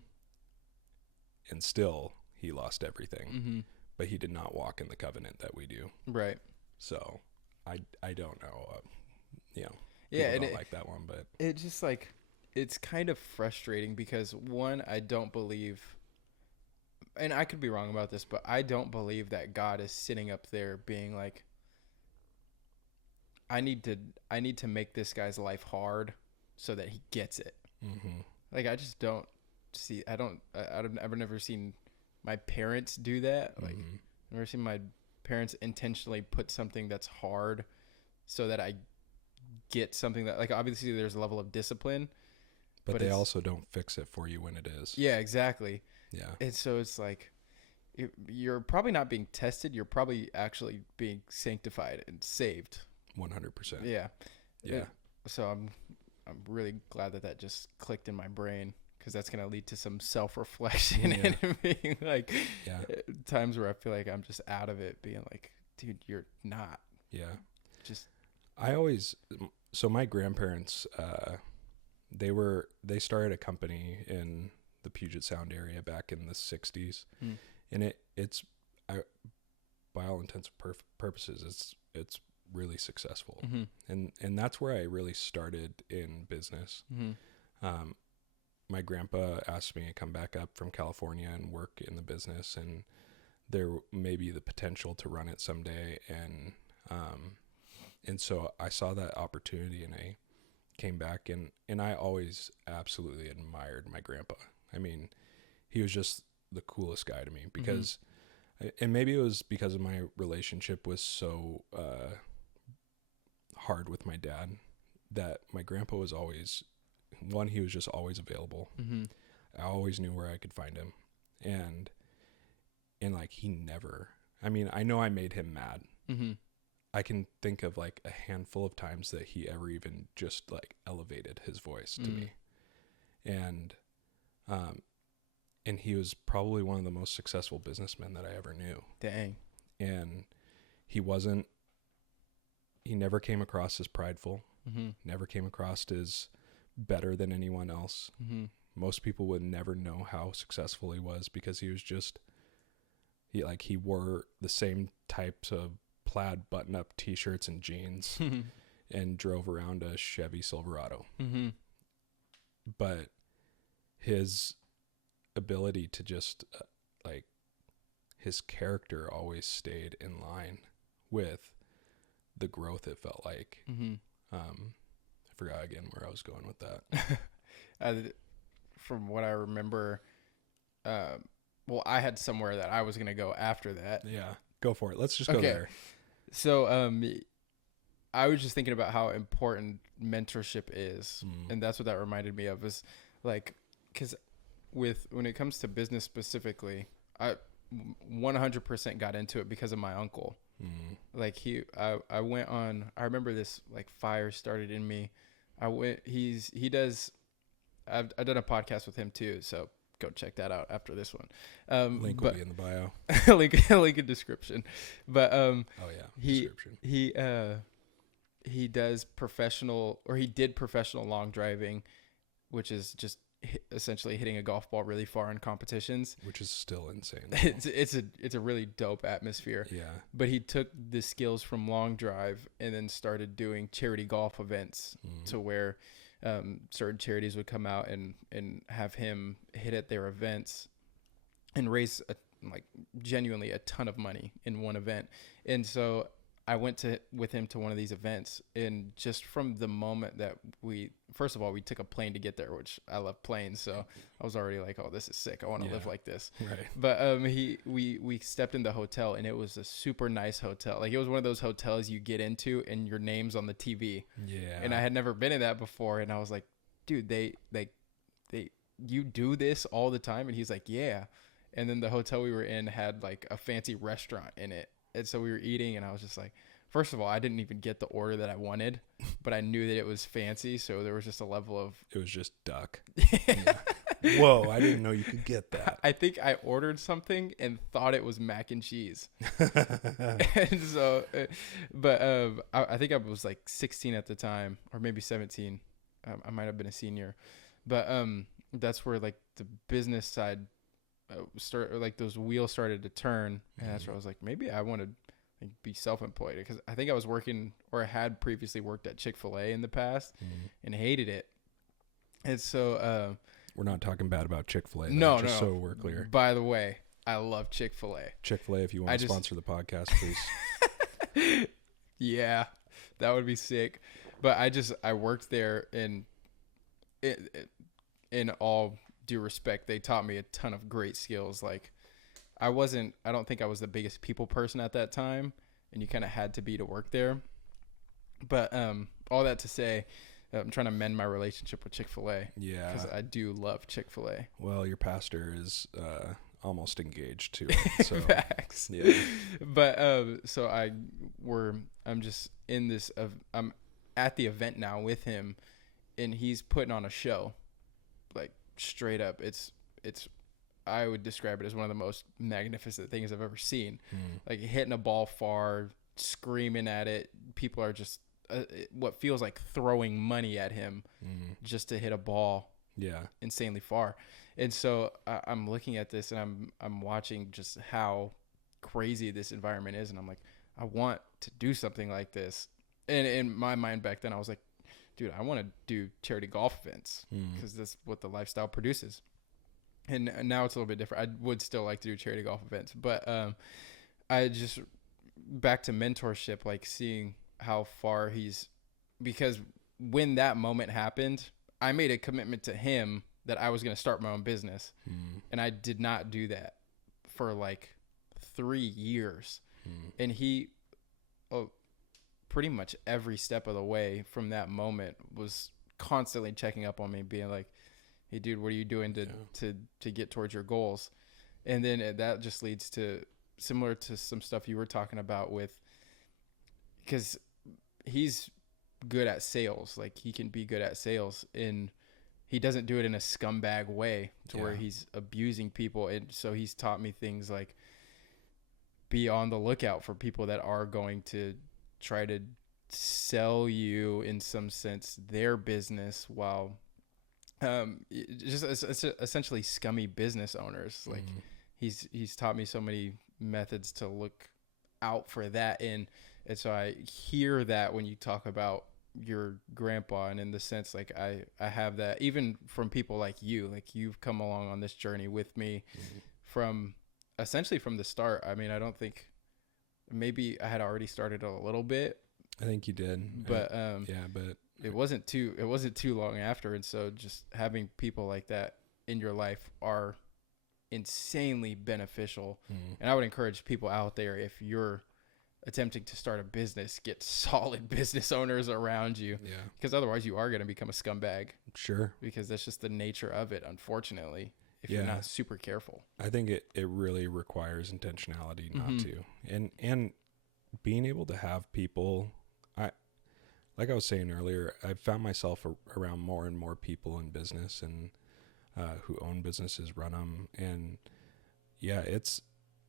and still he lost everything. Mm-hmm. But he did not walk in the covenant that we do. Right. So I don't know. Yeah, people and don't like that one, but it just like it's kind of frustrating because one, I don't believe, and I could be wrong about this, but I don't believe that God is sitting up there being like, I need to make this guy's life hard so that he gets it. mm-hmm. Like I just don't see. I've never seen my parents do that. Like Mm-hmm. I've never seen my parents intentionally put something that's hard so that I get something that, like, obviously there's a level of discipline, But but they it's- also don't fix it for you when it is. yeah, exactly. Yeah. And so it's like you're probably not being tested. You're probably actually being sanctified and saved. 100%. Yeah. Yeah. So I'm really glad that just clicked in my brain, because that's gonna lead to some self-reflection Yeah. and being like, Yeah. times where I feel like I'm just out of it, being like, dude, you're not. Yeah. Just So my grandparents, they started a company in the Puget Sound area back in the 60s. Hmm. And by all intents and purposes, it's really successful. mm-hmm. And that's where I really started in business. Mm-hmm. My grandpa asked me to come back up from California and work in the business, and there may be the potential to run it someday. And so I saw that opportunity, and I came back, and I always absolutely admired my grandpa. I mean, he was just the coolest guy to me, because, and maybe it was because of my relationship was so hard with my dad, that my grandpa was always, one, he was just always available. Mm-hmm. I always knew where I could find him. And like, he never, I mean, I know I made him mad. Mm-hmm. I can think of like a handful of times that he ever even just like elevated his voice to me. And he was probably one of the most successful businessmen that I ever knew. Dang. And he never came across as prideful, Mm-hmm. never came across as better than anyone else. Mm-hmm. Most people would never know how successful he was, because he was just, he wore the same types of plaid button-up t-shirts and jeans and drove around a Chevy Silverado. Mm-hmm. But his ability to just his character always stayed in line with the growth, it felt like. Mm-hmm. I forgot again where I was going with that. From what I remember, well, I had somewhere that I was going to go after that. Yeah, go for it. Let's just go Okay. there. So, I was just thinking about how important mentorship is. And that's what that reminded me of, is like, because when it comes to business specifically, I 100% got into it because of my uncle. Like I went on, I remember this, like, fire started in me. I've done a podcast with him too, so go check that out after this one. Link will be in the bio. link in description. But Oh yeah, description. he does professional, or he did professional long driving, which is just essentially hitting a golf ball really far in competitions. Which is still insane. It's a really dope atmosphere. Yeah. But he took the skills from long drive and then started doing charity golf events, to where certain charities would come out and have him hit at their events and raise genuinely a ton of money in one event. And so I went with him to one of these events, and just from the moment that first of all, we took a plane to get there, which I love planes. So I was already like, oh, this is sick. I want to live like this. Right. But we stepped in the hotel, and it was a super nice hotel. Like, it was one of those hotels you get into and your name's on the TV. Yeah. And I had never been in that before. And I was like, dude, you do this all the time? And he's like, yeah. And then the hotel we were in had like a fancy restaurant in it. And so we were eating, and I was just like, first of all, I didn't even get the order that I wanted, but I knew that it was fancy. So there was just a level of, it was just duck. Yeah. Whoa, I didn't know you could get that. I think I ordered something and thought it was mac and cheese. And so, I think I was like 16 at the time, or maybe 17. I might have been a senior, But that's where like the business side like those wheels started to turn, and that's where I was like, maybe I want to like be self-employed, because I think I was working, or I had previously worked at Chick-fil-A in the past and hated it. And so we're not talking bad about Chick-fil-A. No, just so we're clear. By the way, I love Chick-fil-A. Chick-fil-A, if you want to sponsor the podcast, please. Yeah, that would be sick. But I worked there, and in all due respect, they taught me a ton of great skills. Like I don't think I was the biggest people person at that time, and you kind of had to be to work there. But all that to say, I'm trying to mend my relationship with Chick-fil-A. Yeah, because I do love Chick-fil-A. Well, your pastor is almost engaged too. So facts. Yeah. But so I'm just in this. I'm at the event now with him, and he's putting on a show, like straight up. It's I would describe it as one of the most magnificent things I've ever seen. Like hitting a ball far, screaming at it. People are just what feels like throwing money at him just to hit a ball. Yeah, insanely far. And so I'm looking at this, and I'm watching just how crazy this environment is, and I'm like, I want to do something like this. And in my mind back then, I was like, dude, I want to do charity golf events, because that's what the lifestyle produces. And now it's a little bit different. I would still like to do charity golf events, but I just, back to mentorship, like seeing how far because when that moment happened, I made a commitment to him that I was going to start my own business. And I did not do that for like 3 years. And he, pretty much every step of the way from that moment, was constantly checking up on me, being like, hey dude, what are you doing to get towards your goals? And then that just leads to, similar to some stuff you were talking about with, because he's good at sales. Like he can be good at sales, and he doesn't do it in a scumbag way to where he's abusing people. And so he's taught me things like, be on the lookout for people that are going to try to sell you, in some sense, their business, while just essentially scummy business owners. Like he's taught me so many methods to look out for that. And so I hear that when you talk about your grandpa, and in the sense, like I have that even from people like you've come along on this journey with me from essentially from the start. I mean, I don't think, maybe I had already started a little bit. I think you did, but but it wasn't too long after. And so just having people like that in your life are insanely beneficial. And I would encourage people out there, if you're attempting to start a business, get solid business owners around you. Yeah, because otherwise you are going to become a scumbag. Sure. Because that's just the nature of it, unfortunately, if you're not super careful. I think it really requires intentionality not to. And being able to have people, like I was saying earlier, I've found myself around more and more people in business, and who own businesses, run them. And yeah, it's,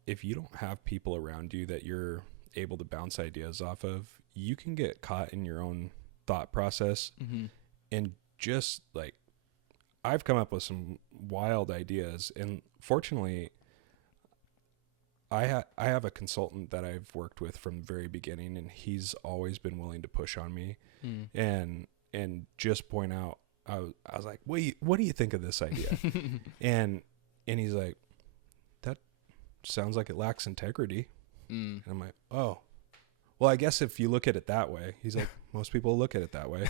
if you don't have people around you that you're able to bounce ideas off of, you can get caught in your own thought process. And just like, I've come up with some wild ideas, and fortunately I have a consultant that I've worked with from the very beginning, and he's always been willing to push on me and just point out, I was like, what do you think of this idea? and he's like, that sounds like it lacks integrity. And I'm like, oh, well, I guess if you look at it that way. He's like, most people look at it that way.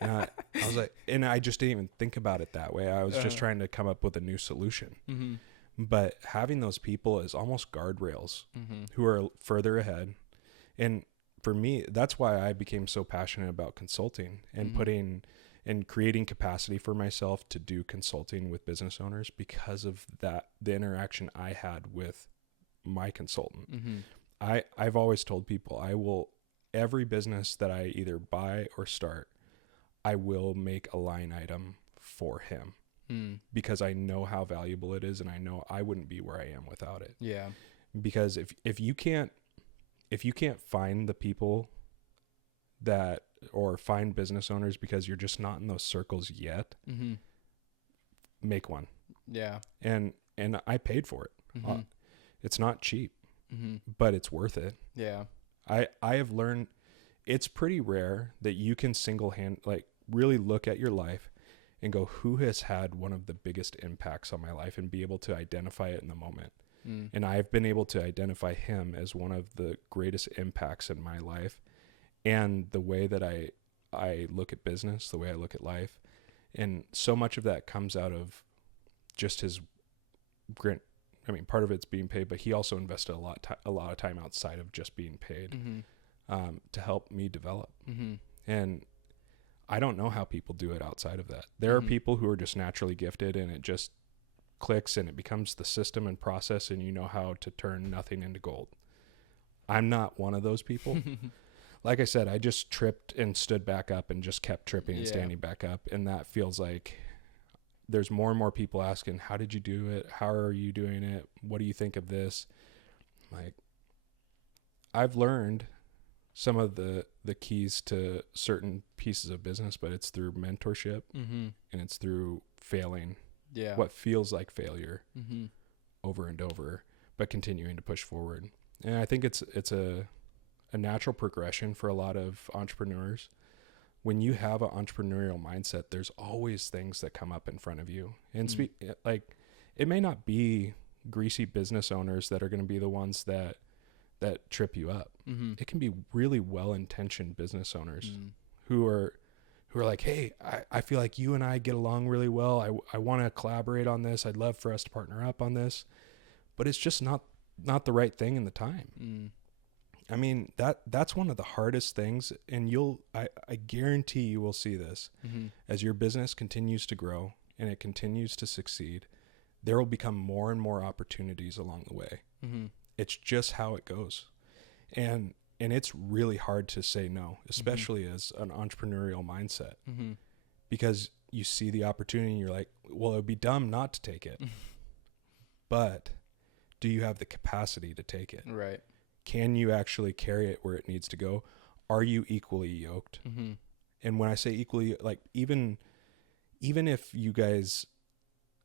And I was like, and I just didn't even think about it that way. I was just trying to come up with a new solution. But having those people is almost guardrails who are further ahead. And for me, that's why I became so passionate about consulting and putting and creating capacity for myself to do consulting with business owners, because of that, the interaction I had with my consultant. I've always told people, every business that I either buy or start, I will make a line item for him. Because I know how valuable it is, and I know I wouldn't be where I am without it. Yeah. Because if you can't find the people that, or find business owners, because you're just not in those circles yet, make one. Yeah. And I paid for it. Mm-hmm. It's not cheap, Mm-hmm. but it's worth it. Yeah. I have learned it's pretty rare that you can really look at your life and go, who has had one of the biggest impacts on my life, and be able to identify it in the moment. Mm. And I've been able to identify him as one of the greatest impacts in my life, and the way that I look at business, the way I look at life. And so much of that comes out of just his grit. I mean, part of it's being paid, but he also invested a lot of time outside of just being paid, Mm-hmm. to help me develop. Mm-hmm. And I don't know how people do it outside of that. There are people who are just naturally gifted, and it just clicks and it becomes the system and process, and you know how to turn nothing into gold. I'm not one of those people. Like I said, I just tripped and stood back up and just kept tripping and standing back up. And that feels like there's more and more people asking, how did you do it? How are you doing it? What do you think of this? Like, I've learned some of the keys to certain pieces of business, but it's through mentorship, Mm-hmm. and it's through failing. Yeah. What feels like failure Mm-hmm. over and over, but continuing to push forward. And I think it's a natural progression for a lot of entrepreneurs. When you have an entrepreneurial mindset, there's always things that come up in front of you. And like, it may not be greasy business owners that are going to be the ones that trip you up. Mm-hmm. It can be really well-intentioned business owners who are like, hey, I feel like you and I get along really well. I want to collaborate on this. I'd love for us to partner up on this, but it's just not the right thing in the time. Mm. I mean, that's one of the hardest things, and I guarantee you will see this as your business continues to grow and it continues to succeed. There will become more and more opportunities along the way. Mm-hmm. It's just how it goes. And it's really hard to say no, especially as an entrepreneurial mindset, because you see the opportunity and you're like, well, it would be dumb not to take it. But do you have the capacity to take it? Right. Can you actually carry it where it needs to go? Are you equally yoked? Mm-hmm. And when I say equally, like, even if you guys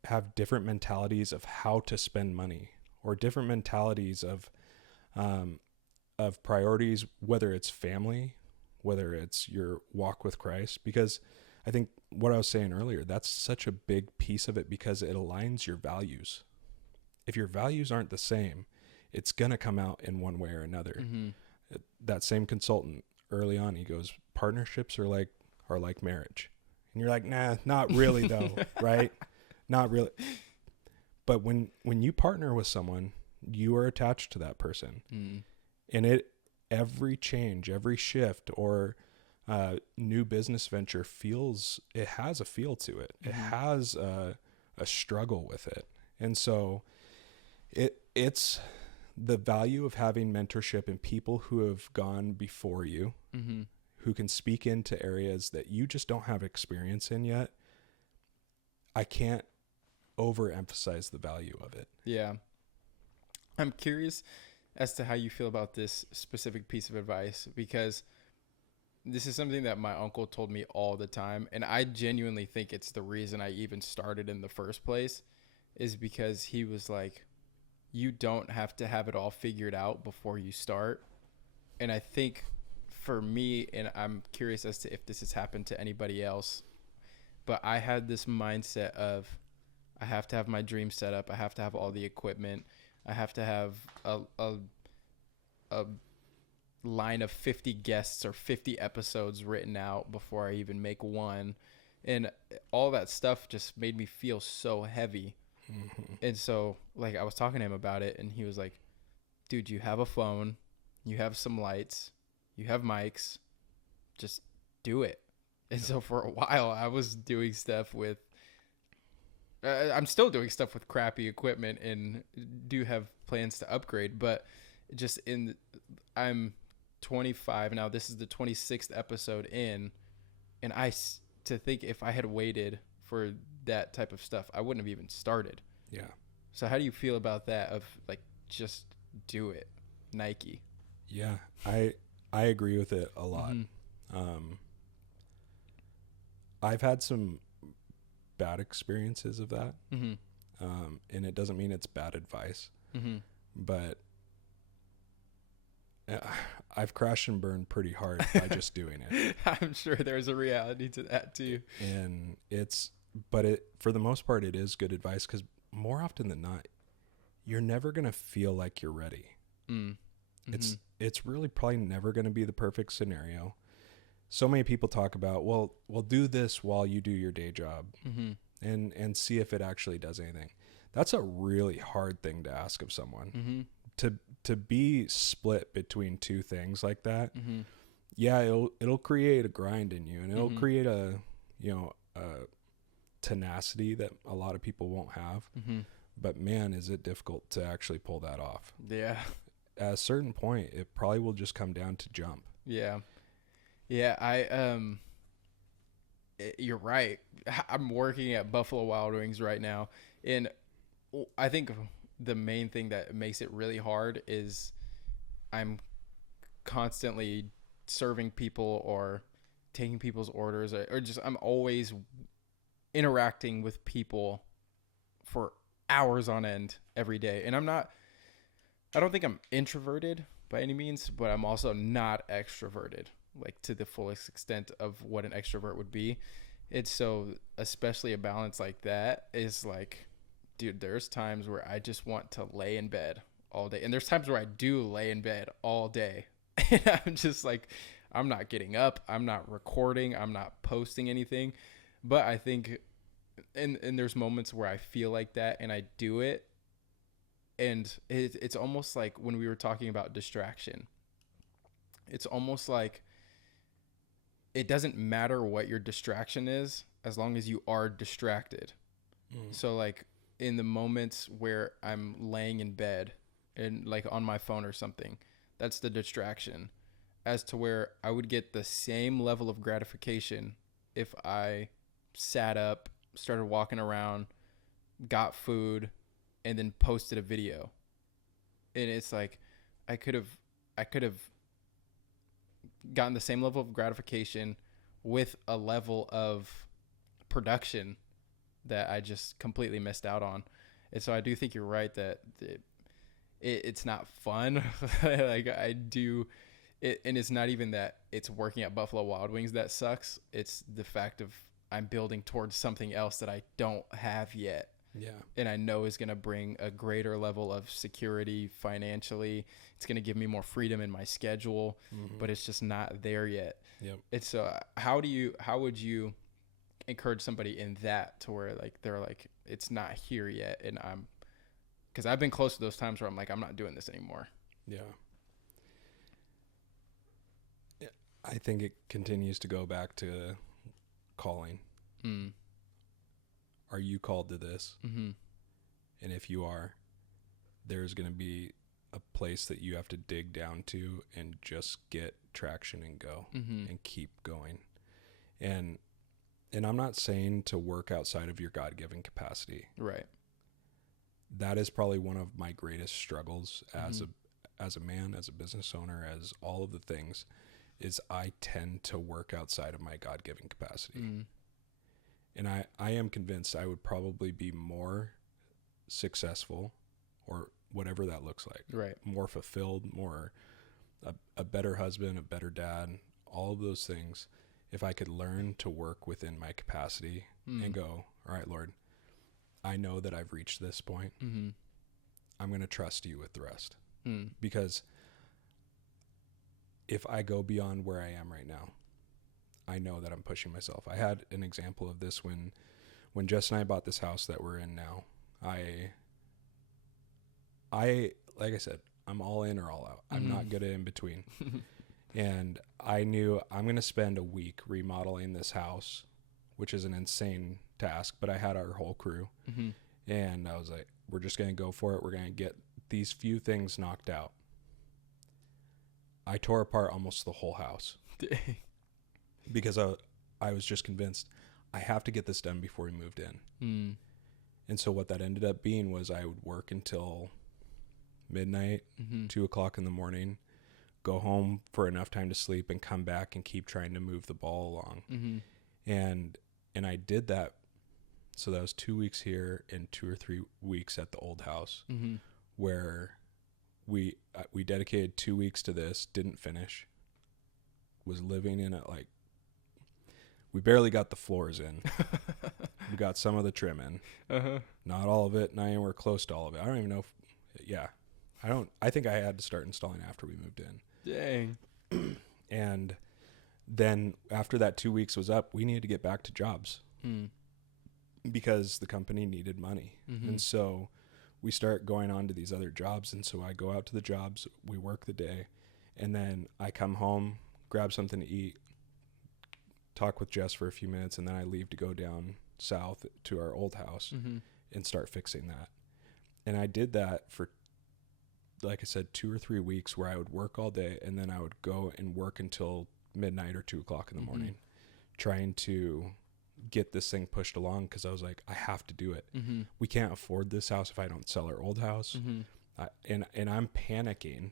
have different mentalities of how to spend money, or different mentalities of priorities, whether it's family, whether it's your walk with Christ, because I think what I was saying earlier, that's such a big piece of it, because it aligns your values. If your values aren't the same, it's going to come out in one way or another. Mm-hmm. That same consultant early on, he goes, partnerships are like marriage. And you're like, nah, not really though, right? Not really. But when you partner with someone, you are attached to that person. Mm. And every change, every shift, or new business venture it has a feel to it. It has a struggle with it. And so it's the value of having mentorship and people who have gone before you, who can speak into areas that you just don't have experience in yet. I can't overemphasize the value of it. Yeah. I'm curious as to how you feel about this specific piece of advice, because this is something that my uncle told me all the time, and I genuinely think it's the reason I even started in the first place, is because he was like, you don't have to have it all figured out before you start. And I think for me, and I'm curious as to if this has happened to anybody else, but I had this mindset of, I have to have my dream set up. I have to have all the equipment. I have to have a line of 50 guests or 50 episodes written out before I even make one. And all that stuff just made me feel so heavy. And so, like, I was talking to him about it, and he was like, dude, you have a phone, you have some lights, you have mics, just do it. And so for a while, I was doing stuff with, I'm still doing stuff with crappy equipment and do have plans to upgrade, but just I'm 25 now. This is the 26th episode in, and to think if I had waited for that type of stuff, I wouldn't have even started. Yeah. So how do you feel about that, of like, just do it, Nike? Yeah, I agree with it a lot. I've had some bad experiences of that. Mm-hmm. And it doesn't mean it's bad advice, Mm-hmm. but I've crashed and burned pretty hard by just doing it. I'm sure there's a reality to that too. And for the most part, it is good advice, because more often than not, you're never going to feel like you're ready. Mm-hmm. It's really probably never going to be the perfect scenario. So many people talk about, well, do this while you do your day job, Mm-hmm. and see if it actually does anything. That's a really hard thing to ask of someone. Mm-hmm. To be split between two things like that. Mm-hmm. Yeah, it'll create a grind in you, and it'll Mm-hmm. create a tenacity that a lot of people won't have. Mm-hmm. But man, is it difficult to actually pull that off. Yeah. At a certain point, it probably will just come down to jump. Yeah. Yeah. You're right. I'm working at Buffalo Wild Wings right now, and I think the main thing that makes it really hard is I'm constantly serving people or taking people's orders, or just I'm always interacting with people for hours on end every day. And I don't think I'm introverted by any means, but I'm also not extroverted, like to the fullest extent of what an extrovert would be. It's so, especially a balance like that is like, dude, there's times where I just want to lay in bed all day. And there's times where I do lay in bed all day. And I'm just like, I'm not getting up. I'm not recording. I'm not posting anything. But I think, and there's moments where I feel like that and I do it. And it's almost like when we were talking about distraction, it's almost like it doesn't matter what your distraction is as long as you are distracted. So like in the moments where I'm laying in bed and like on my phone or something, that's the distraction, as to where I would get the same level of gratification if I sat up, started walking around, got food, and then posted a video. And it's like I could have gotten the same level of gratification with a level of production that I just completely missed out on. And so I do think you're right that it's not fun. Like I do it, and it's not even that it's working at Buffalo Wild Wings that sucks. It's the fact of I'm building towards something else that I don't have yet. Yeah. And I know is going to bring a greater level of security financially. It's going to give me more freedom in my schedule, but it's just not there yet. Yep. It's how would you encourage somebody in that to where like they're like it's not here yet, and because I've been close to those times where I'm like I'm not doing this anymore. Yeah. I think it continues to go back to calling. Are you called to this? Mm-hmm. And if you are, there's going to be a place that you have to dig down to and just get traction and go and keep going. And I'm not saying to work outside of your God-given capacity. Right. That is probably one of my greatest struggles as a man, as a business owner, as all of the things, is I tend to work outside of my God-given capacity. And I am convinced I would probably be more successful, or whatever that looks like. Right. More fulfilled, more a better husband, a better dad, all of those things, if I could learn to work within my capacity and go, all right, Lord, I know that I've reached this point. I'm going to trust you with the rest. Because if I go beyond where I am right now, I know that I'm pushing myself. I had an example of this when Jess and I bought this house that we're in now. I like I said, I'm all in or all out. I'm not good at in between. And I knew I'm going to spend a week remodeling this house, which is an insane task, but I had our whole crew. And I was like, we're just going to go for it. We're going to get these few things knocked out. I tore apart almost the whole house. Because I was just convinced I have to get this done before we moved in. And so what that ended up being was I would work until midnight, 2:00 in the morning, go home for enough time to sleep, and come back and keep trying to move the ball along. And I did that So that was 2 weeks here and 2 or 3 weeks at the old house, where we dedicated 2 weeks to this, didn't finish, was living in it like, we barely got the floors in. We got some of the trim in, not all of it, not anywhere close to all of it. I don't even know I think I had to start installing after we moved in. Dang. And then after that 2 weeks was up, we needed to get back to jobs because the company needed money. And so we start going on to these other jobs. And so I go out to the jobs, we work the day, and then I come home, grab something to eat, talk with Jess for a few minutes, and then I leave to go down south to our old house and start fixing that. And I did that for, like I said, 2 or 3 weeks, where I would work all day and then I would go and work until midnight or 2 o'clock in the morning, trying to get this thing pushed along, because I was like, I have to do it. We can't afford this house if I don't sell our old house. And I'm panicking,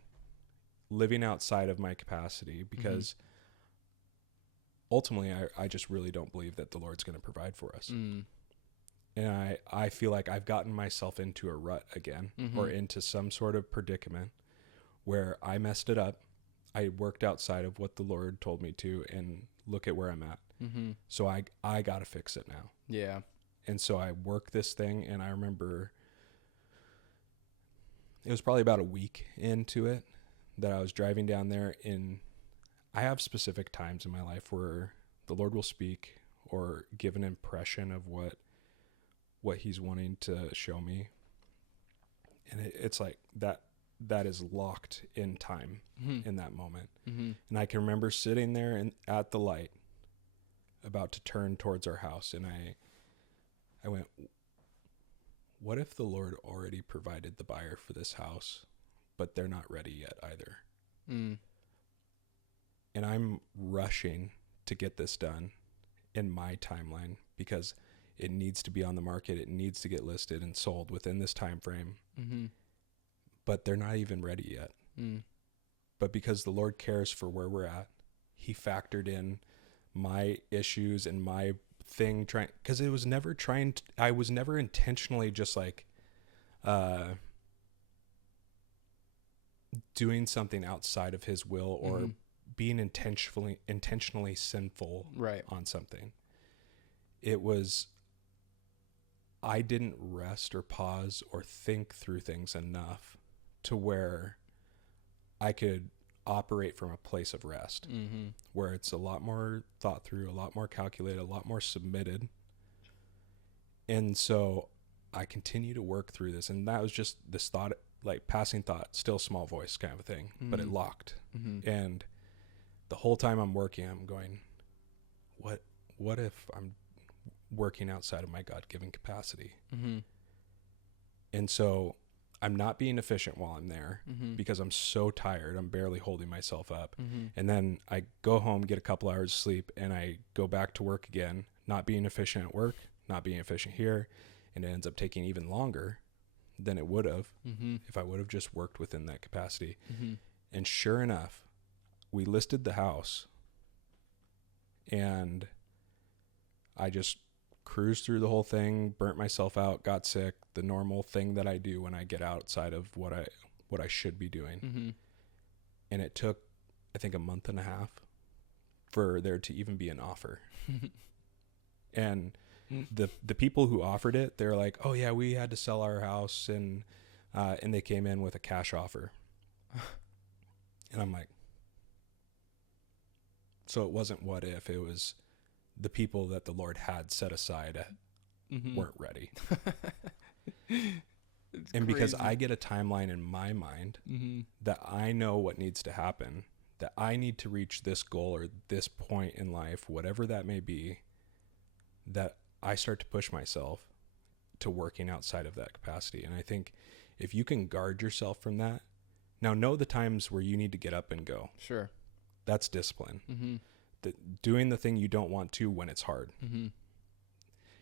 living outside of my capacity, because ultimately I just really don't believe that the Lord's going to provide for us. And I feel like I've gotten myself into a rut again, or into some sort of predicament where I messed it up. I worked outside of what the Lord told me to, and look at where I'm at. So I got to fix it now. Yeah. And so I worked this thing, and I remember it was probably about a week into it that I was driving down there, and I have specific times in my life where the Lord will speak or give an impression of what he's wanting to show me. And it's like that is locked in time in that moment. And I can remember sitting there at the light about to turn towards our house, and I went, what if the Lord already provided the buyer for this house, but they're not ready yet either? And I'm rushing to get this done in my timeline, because it needs to be on the market. It needs to get listed and sold within this time frame. But they're not even ready yet. But because the Lord cares for where we're at, he factored in my issues and my thing, because it was never I was never intentionally just like doing something outside of his will, or being intentionally sinful on something. It was, I didn't rest or pause or think through things enough to where I could operate from a place of rest, where it's a lot more thought through, a lot more calculated, a lot more submitted. And so I continue to work through this, and that was just this thought, like passing thought, still small voice kind of a thing, but it locked. And the whole time I'm working, I'm going, what if I'm working outside of my God-given capacity? And so I'm not being efficient while I'm there, because I'm so tired. I'm barely holding myself up. And then I go home, get a couple hours of sleep, and I go back to work again, not being efficient at work, not being efficient here. And it ends up taking even longer than it would have if I would have just worked within that capacity. And sure enough, we listed the house, and I just cruised through the whole thing, burnt myself out, got sick, the normal thing that I do when I get outside of what I should be doing. And it took, I think, a month and a half for there to even be an offer. And the people who offered it, they're like, oh yeah, we had to sell our house, and they came in with a cash offer. And I'm like, so it wasn't what if, it was the people that the Lord had set aside weren't ready. And because I get a timeline in my mind that I know what needs to happen, that I need to reach this goal or this point in life, whatever that may be, that I start to push myself to working outside of that capacity. And I think if you can guard yourself from that, now know the times where you need to get up and go. Sure. That's discipline. Doing the thing you don't want to when it's hard.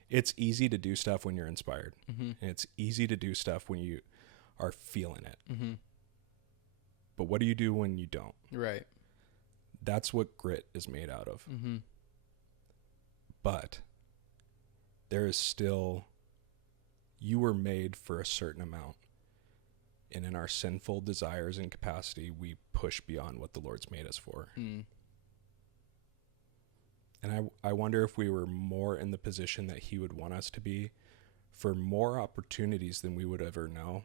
It's easy to do stuff when you're inspired. And it's easy to do stuff when you are feeling it. But what do you do when you don't? Right. That's what grit is made out of. But there is still, you were made for a certain amount. And in our sinful desires and capacity, we push beyond what the Lord's made us for. And I wonder if we were more in the position that he would want us to be for more opportunities than we would ever know,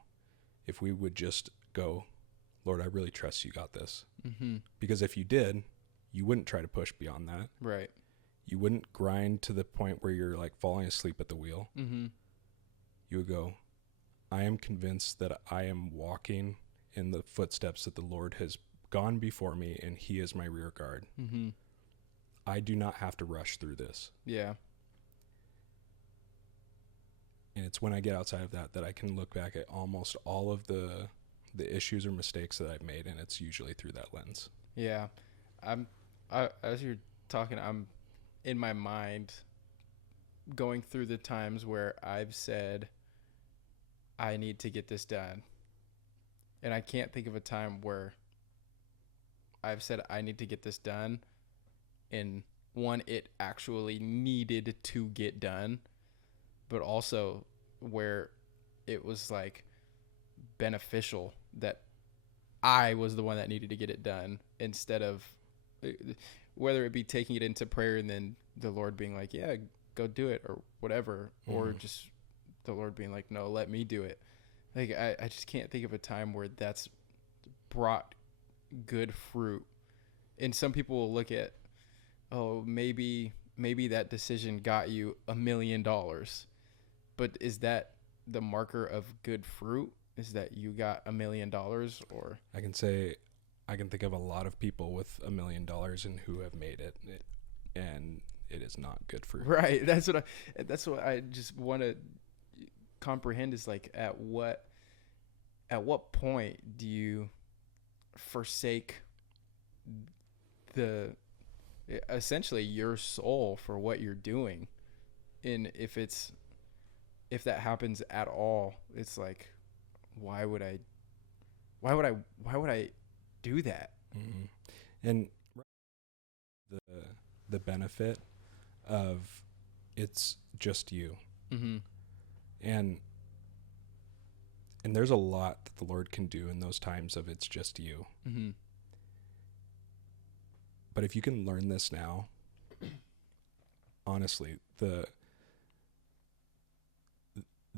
if we would just go, Lord, I really trust you got this. Because if you did, you wouldn't try to push beyond that. Right. You wouldn't grind to the point where you're like falling asleep at the wheel. You would go, I am convinced that I am walking in the footsteps that the Lord has gone before me, and he is my rear guard. I do not have to rush through this. Yeah. And it's when I get outside of that I can look back at almost all of the issues or mistakes that I've made, and it's usually through that lens. Yeah. As you're talking, I'm in my mind going through the times where I've said, I need to get this done. And I can't think of a time where I've said I need to get this done, and one, it actually needed to get done, but also where it was like beneficial that I was the one that needed to get it done, instead of whether it be taking it into prayer and then the Lord being like, yeah, go do it, or whatever, or just the Lord being like, no, let me do it. Like, I just can't think of a time where that's brought good fruit. And some people will look at, oh, maybe that decision got you $1 million, but is that the marker of good fruit? Is that you got $1 million? Or I can think of a lot of people with $1 million and who have made it, and it is not good fruit. Right. That's what I just want to comprehend, is like, at what point do you forsake essentially your soul for what you're doing? And if that happens at all, it's like, why would I do that? And the benefit of it's just you. And there's a lot that the Lord can do in those times of it's just you. But if you can learn this now, honestly, the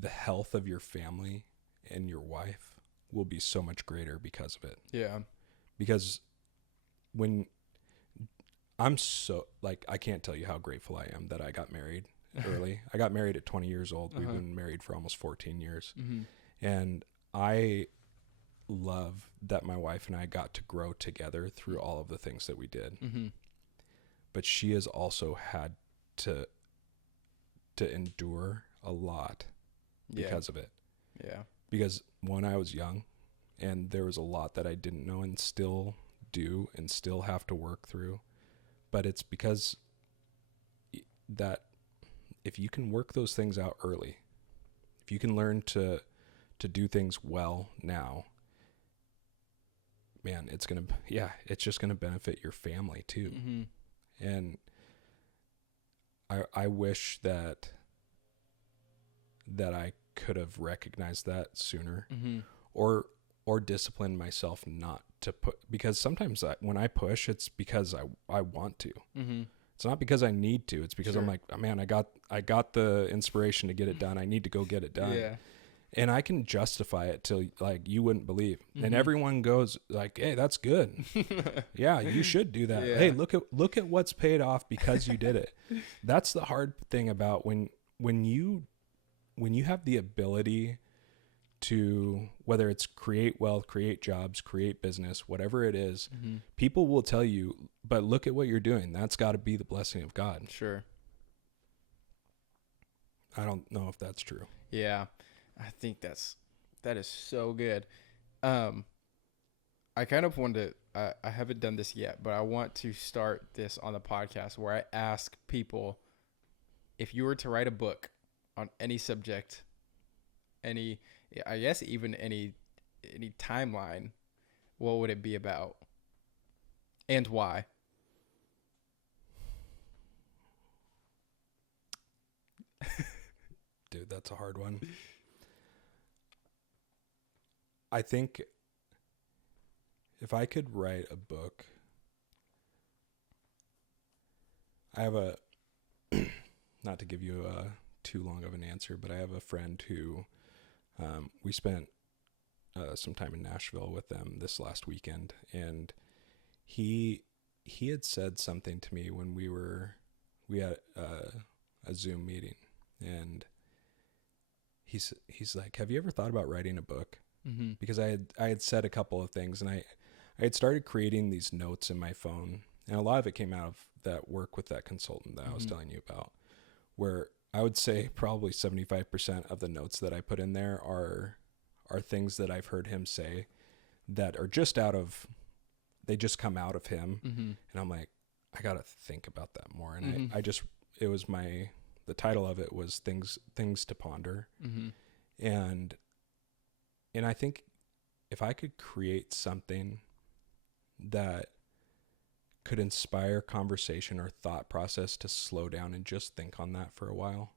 health of your family and your wife will be so much greater because of it. Yeah. Because when I'm so, like, I can't tell you how grateful I am that I got married early. I got married at 20 years old. We've been married for almost 14 years. And I love that my wife and I got to grow together through all of the things that we did. But she has also had to endure a lot because of it. Yeah. Because one, I was young, and there was a lot that I didn't know and still do and still have to work through. But it's because that if you can work those things out early, if you can learn to do things well now, man, it's just gonna benefit your family too. And I wish that I could have recognized that sooner, or disciplined myself not to put, because sometimes when I push, it's because I want to. It's not because I need to. It's because I'm like, oh, man, I got the inspiration to get it done. I need to go get it done. Yeah. And I can justify it till, like, you wouldn't believe. And everyone goes like, hey, that's good. Yeah, you should do that. Yeah. Hey, look at what's paid off because you did it. That's the hard thing about when you have the ability to, whether it's create wealth, create jobs, create business, whatever it is, people will tell you, but look at what you're doing. That's got to be the blessing of God. Sure. I don't know if that's true. Yeah. I think that is so good. I kind of wanted to, I haven't done this yet, but I want to start this on the podcast where I ask people, if you were to write a book on any subject, I guess even any timeline, what would it be about and why? Dude, that's a hard one. I think if I could write a book, I have a, not to give you too long of an answer, but I have a friend who we spent some time in Nashville with them this last weekend, and he had said something to me when we had a Zoom meeting, and he's like, have you ever thought about writing a book? Mm-hmm. Because I had said a couple of things, and I had started creating these notes in my phone, and a lot of it came out of that work with that consultant that I was telling you about, where I would say probably 75% of the notes that I put in there are things that I've heard him say that are just they just come out of him. And I'm like, I got to think about that more. And it was the title of it was things to ponder. And I think if I could create something that could inspire conversation or thought process to slow down and just think on that for a while,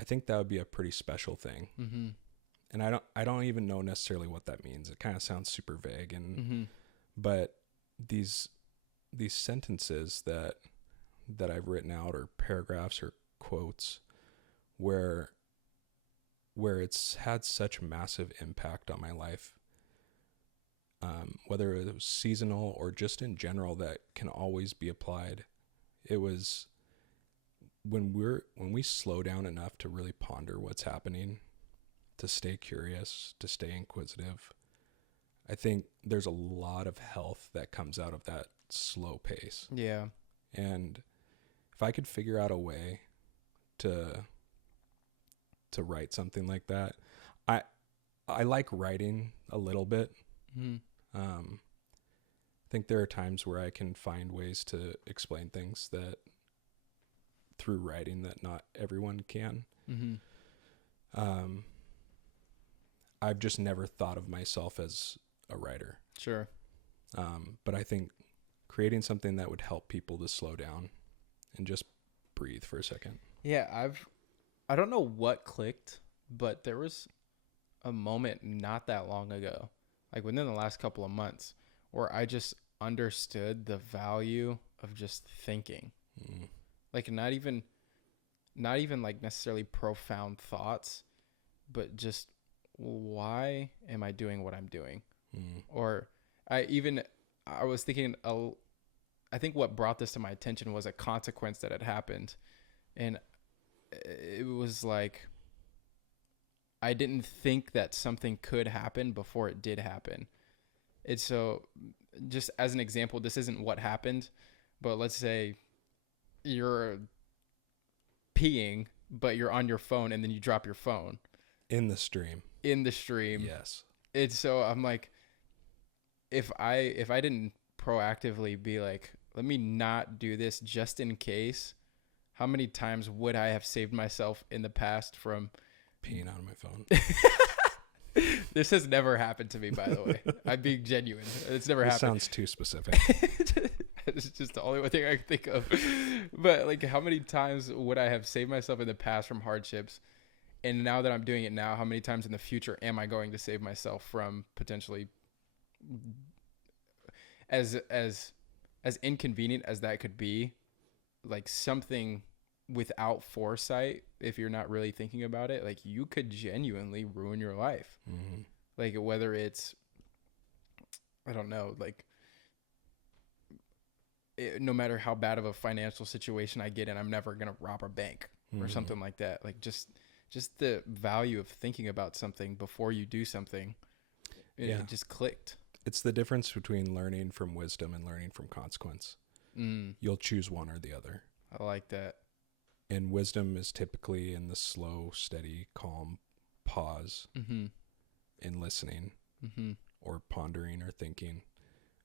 I think that would be a pretty special thing. And I don't even know necessarily what that means. It kind of sounds super vague, and but these sentences that I've written out, or paragraphs or quotes, where it's had such massive impact on my life, whether it was seasonal or just in general, that can always be applied. It was when we slow down enough to really ponder what's happening, to stay curious, to stay inquisitive, I think there's a lot of health that comes out of that slow pace. Yeah. And if I could figure out a way to write something like that, I like writing a little bit. I think there are times where I can find ways to explain things that through writing that not everyone can. I've just never thought of myself as a writer. Sure. But I think creating something that would help people to slow down and just breathe for a second. Yeah, I don't know what clicked, but there was a moment not that long ago, like within the last couple of months, where I just understood the value of just thinking. Like not even like necessarily profound thoughts, but just, why am I doing what I'm doing? Or I was thinking, I think what brought this to my attention was a consequence that had happened. And it was like, I didn't think that something could happen before it did happen. It's so, just as an example, this isn't what happened, but let's say you're peeing, but you're on your phone, and then you drop your phone. In the stream. Yes. It's so, I'm like, if I didn't proactively be like, let me not do this just in case, how many times would I have saved myself in the past from peeing on my phone? This has never happened to me, by the way. I'm being genuine. It's never happened. Sounds too specific. It's just the only one thing I can think of. But like, how many times would I have saved myself in the past from hardships? And now that I'm doing it now, how many times in the future am I going to save myself from potentially, as inconvenient as that could be, like something without foresight, if you're not really thinking about it, like you could genuinely ruin your life. Like whether it's, I don't know, like no matter how bad of a financial situation I get in, I'm never going to rob a bank or something like that. Like just the value of thinking about something before you do something. It just clicked. It's the difference between learning from wisdom and learning from consequence. You'll choose one or the other. I like that. And wisdom is typically in the slow, steady, calm pause in listening or pondering or thinking.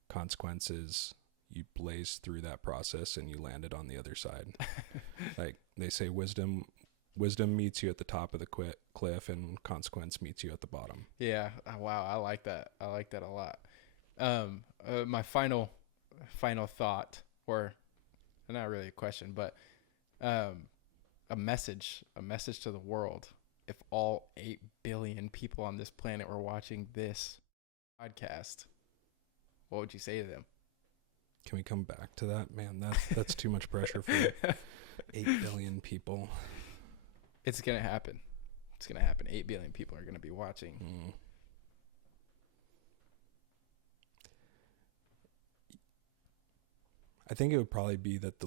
Consequences, you blaze through that process and you landed on the other side. Like they say, wisdom meets you at the top of the cliff, and consequence meets you at the bottom. Yeah. Wow. I like that. I like that a lot. My final thought, or not really a question, but a message to the world, if all 8 billion people on this planet were watching this podcast, what would you say to them? Can we come back to that? Man, that's too much pressure for 8 billion people. It's going to happen. It's going to happen. 8 billion people are going to be watching. I think it would probably be that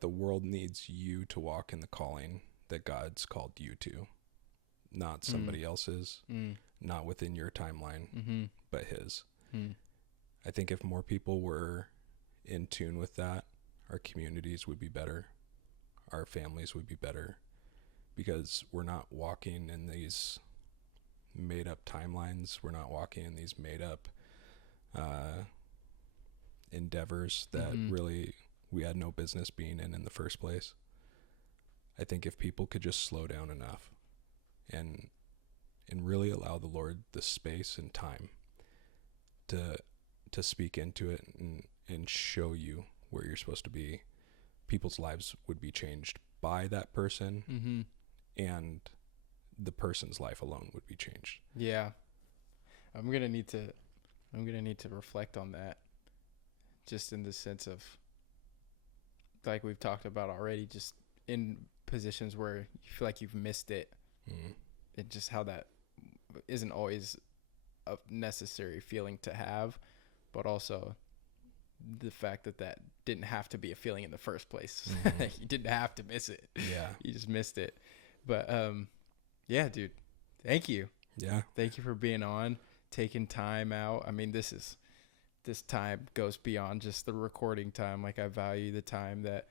the world needs you to walk in the calling that God's called you to, not somebody else's, not within your timeline, but his. I think if more people were in tune with that, our communities would be better, our families would be better, because we're not walking in these made up timelines. We're not walking in these made up endeavors that really we had no business being in the first place. I think if people could just slow down enough and really allow the Lord the space and time to speak into it and show you where you're supposed to be, people's lives would be changed by that person, and the person's life alone would be changed. Yeah. I'm going to need to reflect on that, just in the sense of, like we've talked about already, just in positions where you feel like you've missed it, and just how that isn't always a necessary feeling to have, but also the fact that didn't have to be a feeling in the first place. You didn't have to miss it. Yeah. You just missed it. But yeah, dude, thank you. Yeah. Thank you for being on, taking time out. I mean, this time goes beyond just the recording time. Like, I value the time that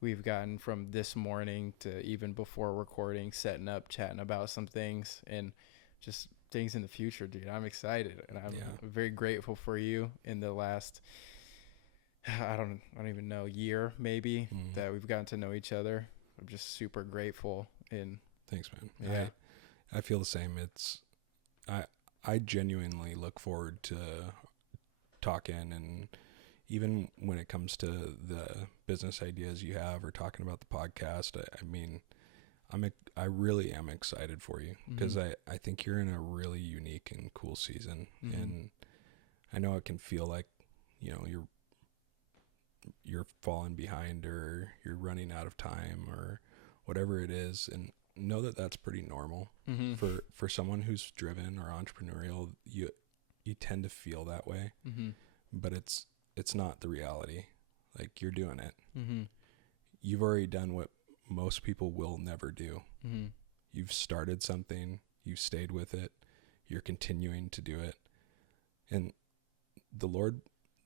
we've gotten from this morning to even before recording, setting up, chatting about some things, and just things in the future, dude. I'm excited, and I'm very grateful for you in the last, I don't even know, year maybe, that we've gotten to know each other. I'm just super grateful. And thanks, man. Yeah. I feel the same. I genuinely look forward to talking, and even when it comes to the business ideas you have or talking about the podcast, I mean, I really am excited for you, because I think you're in a really unique and cool season, and I know it can feel like, you know, you're falling behind or you're running out of time or whatever it is, and know that that's pretty normal. For someone who's driven or entrepreneurial. You tend to feel that way, but it's not the reality. Like, you're doing it. You've already done what most people will never do. You've started something, you've stayed with it, you're continuing to do it, and the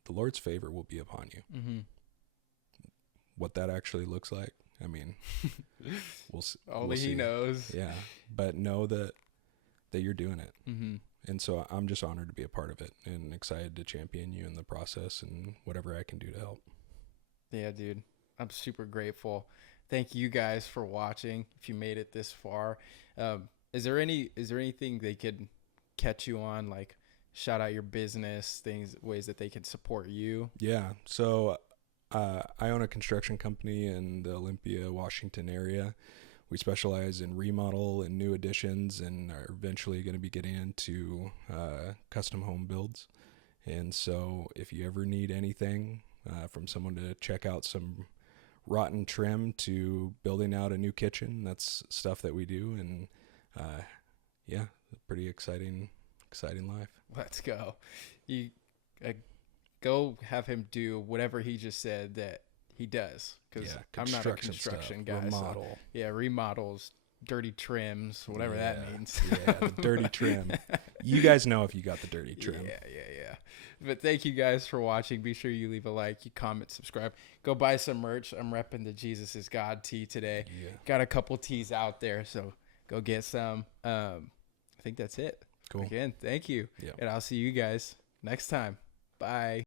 Lord's favor will be upon you. What that actually looks like, I mean, only He knows. Yeah, but know that you're doing it. And so I'm just honored to be a part of it, and excited to champion you in the process and whatever I can do to help. Yeah, dude, I'm super grateful. Thank you guys for watching. If you made it this far, is there anything they could catch you on, like shout out your business, ways that they can support you? Yeah. So I own a construction company in the Olympia, Washington area. We specialize in remodel and new additions, and are eventually going to be getting into custom home builds. And so if you ever need anything, from someone to check out some rotten trim to building out a new kitchen, that's stuff that we do. And yeah, pretty exciting life. Let's go. You go have him do whatever he just said that he does, because I'm not a construction guy. Remodel. So, remodels, dirty trims, whatever that means. Yeah, the dirty trim. You guys know if you got the dirty trim. Yeah. But thank you guys for watching. Be sure you leave a like, you comment, subscribe. Go buy some merch. I'm repping the Jesus is God tee today. Yeah. Got a couple tees out there, so go get some. I think that's it. Cool. Again, thank you. Yep. And I'll see you guys next time. Bye.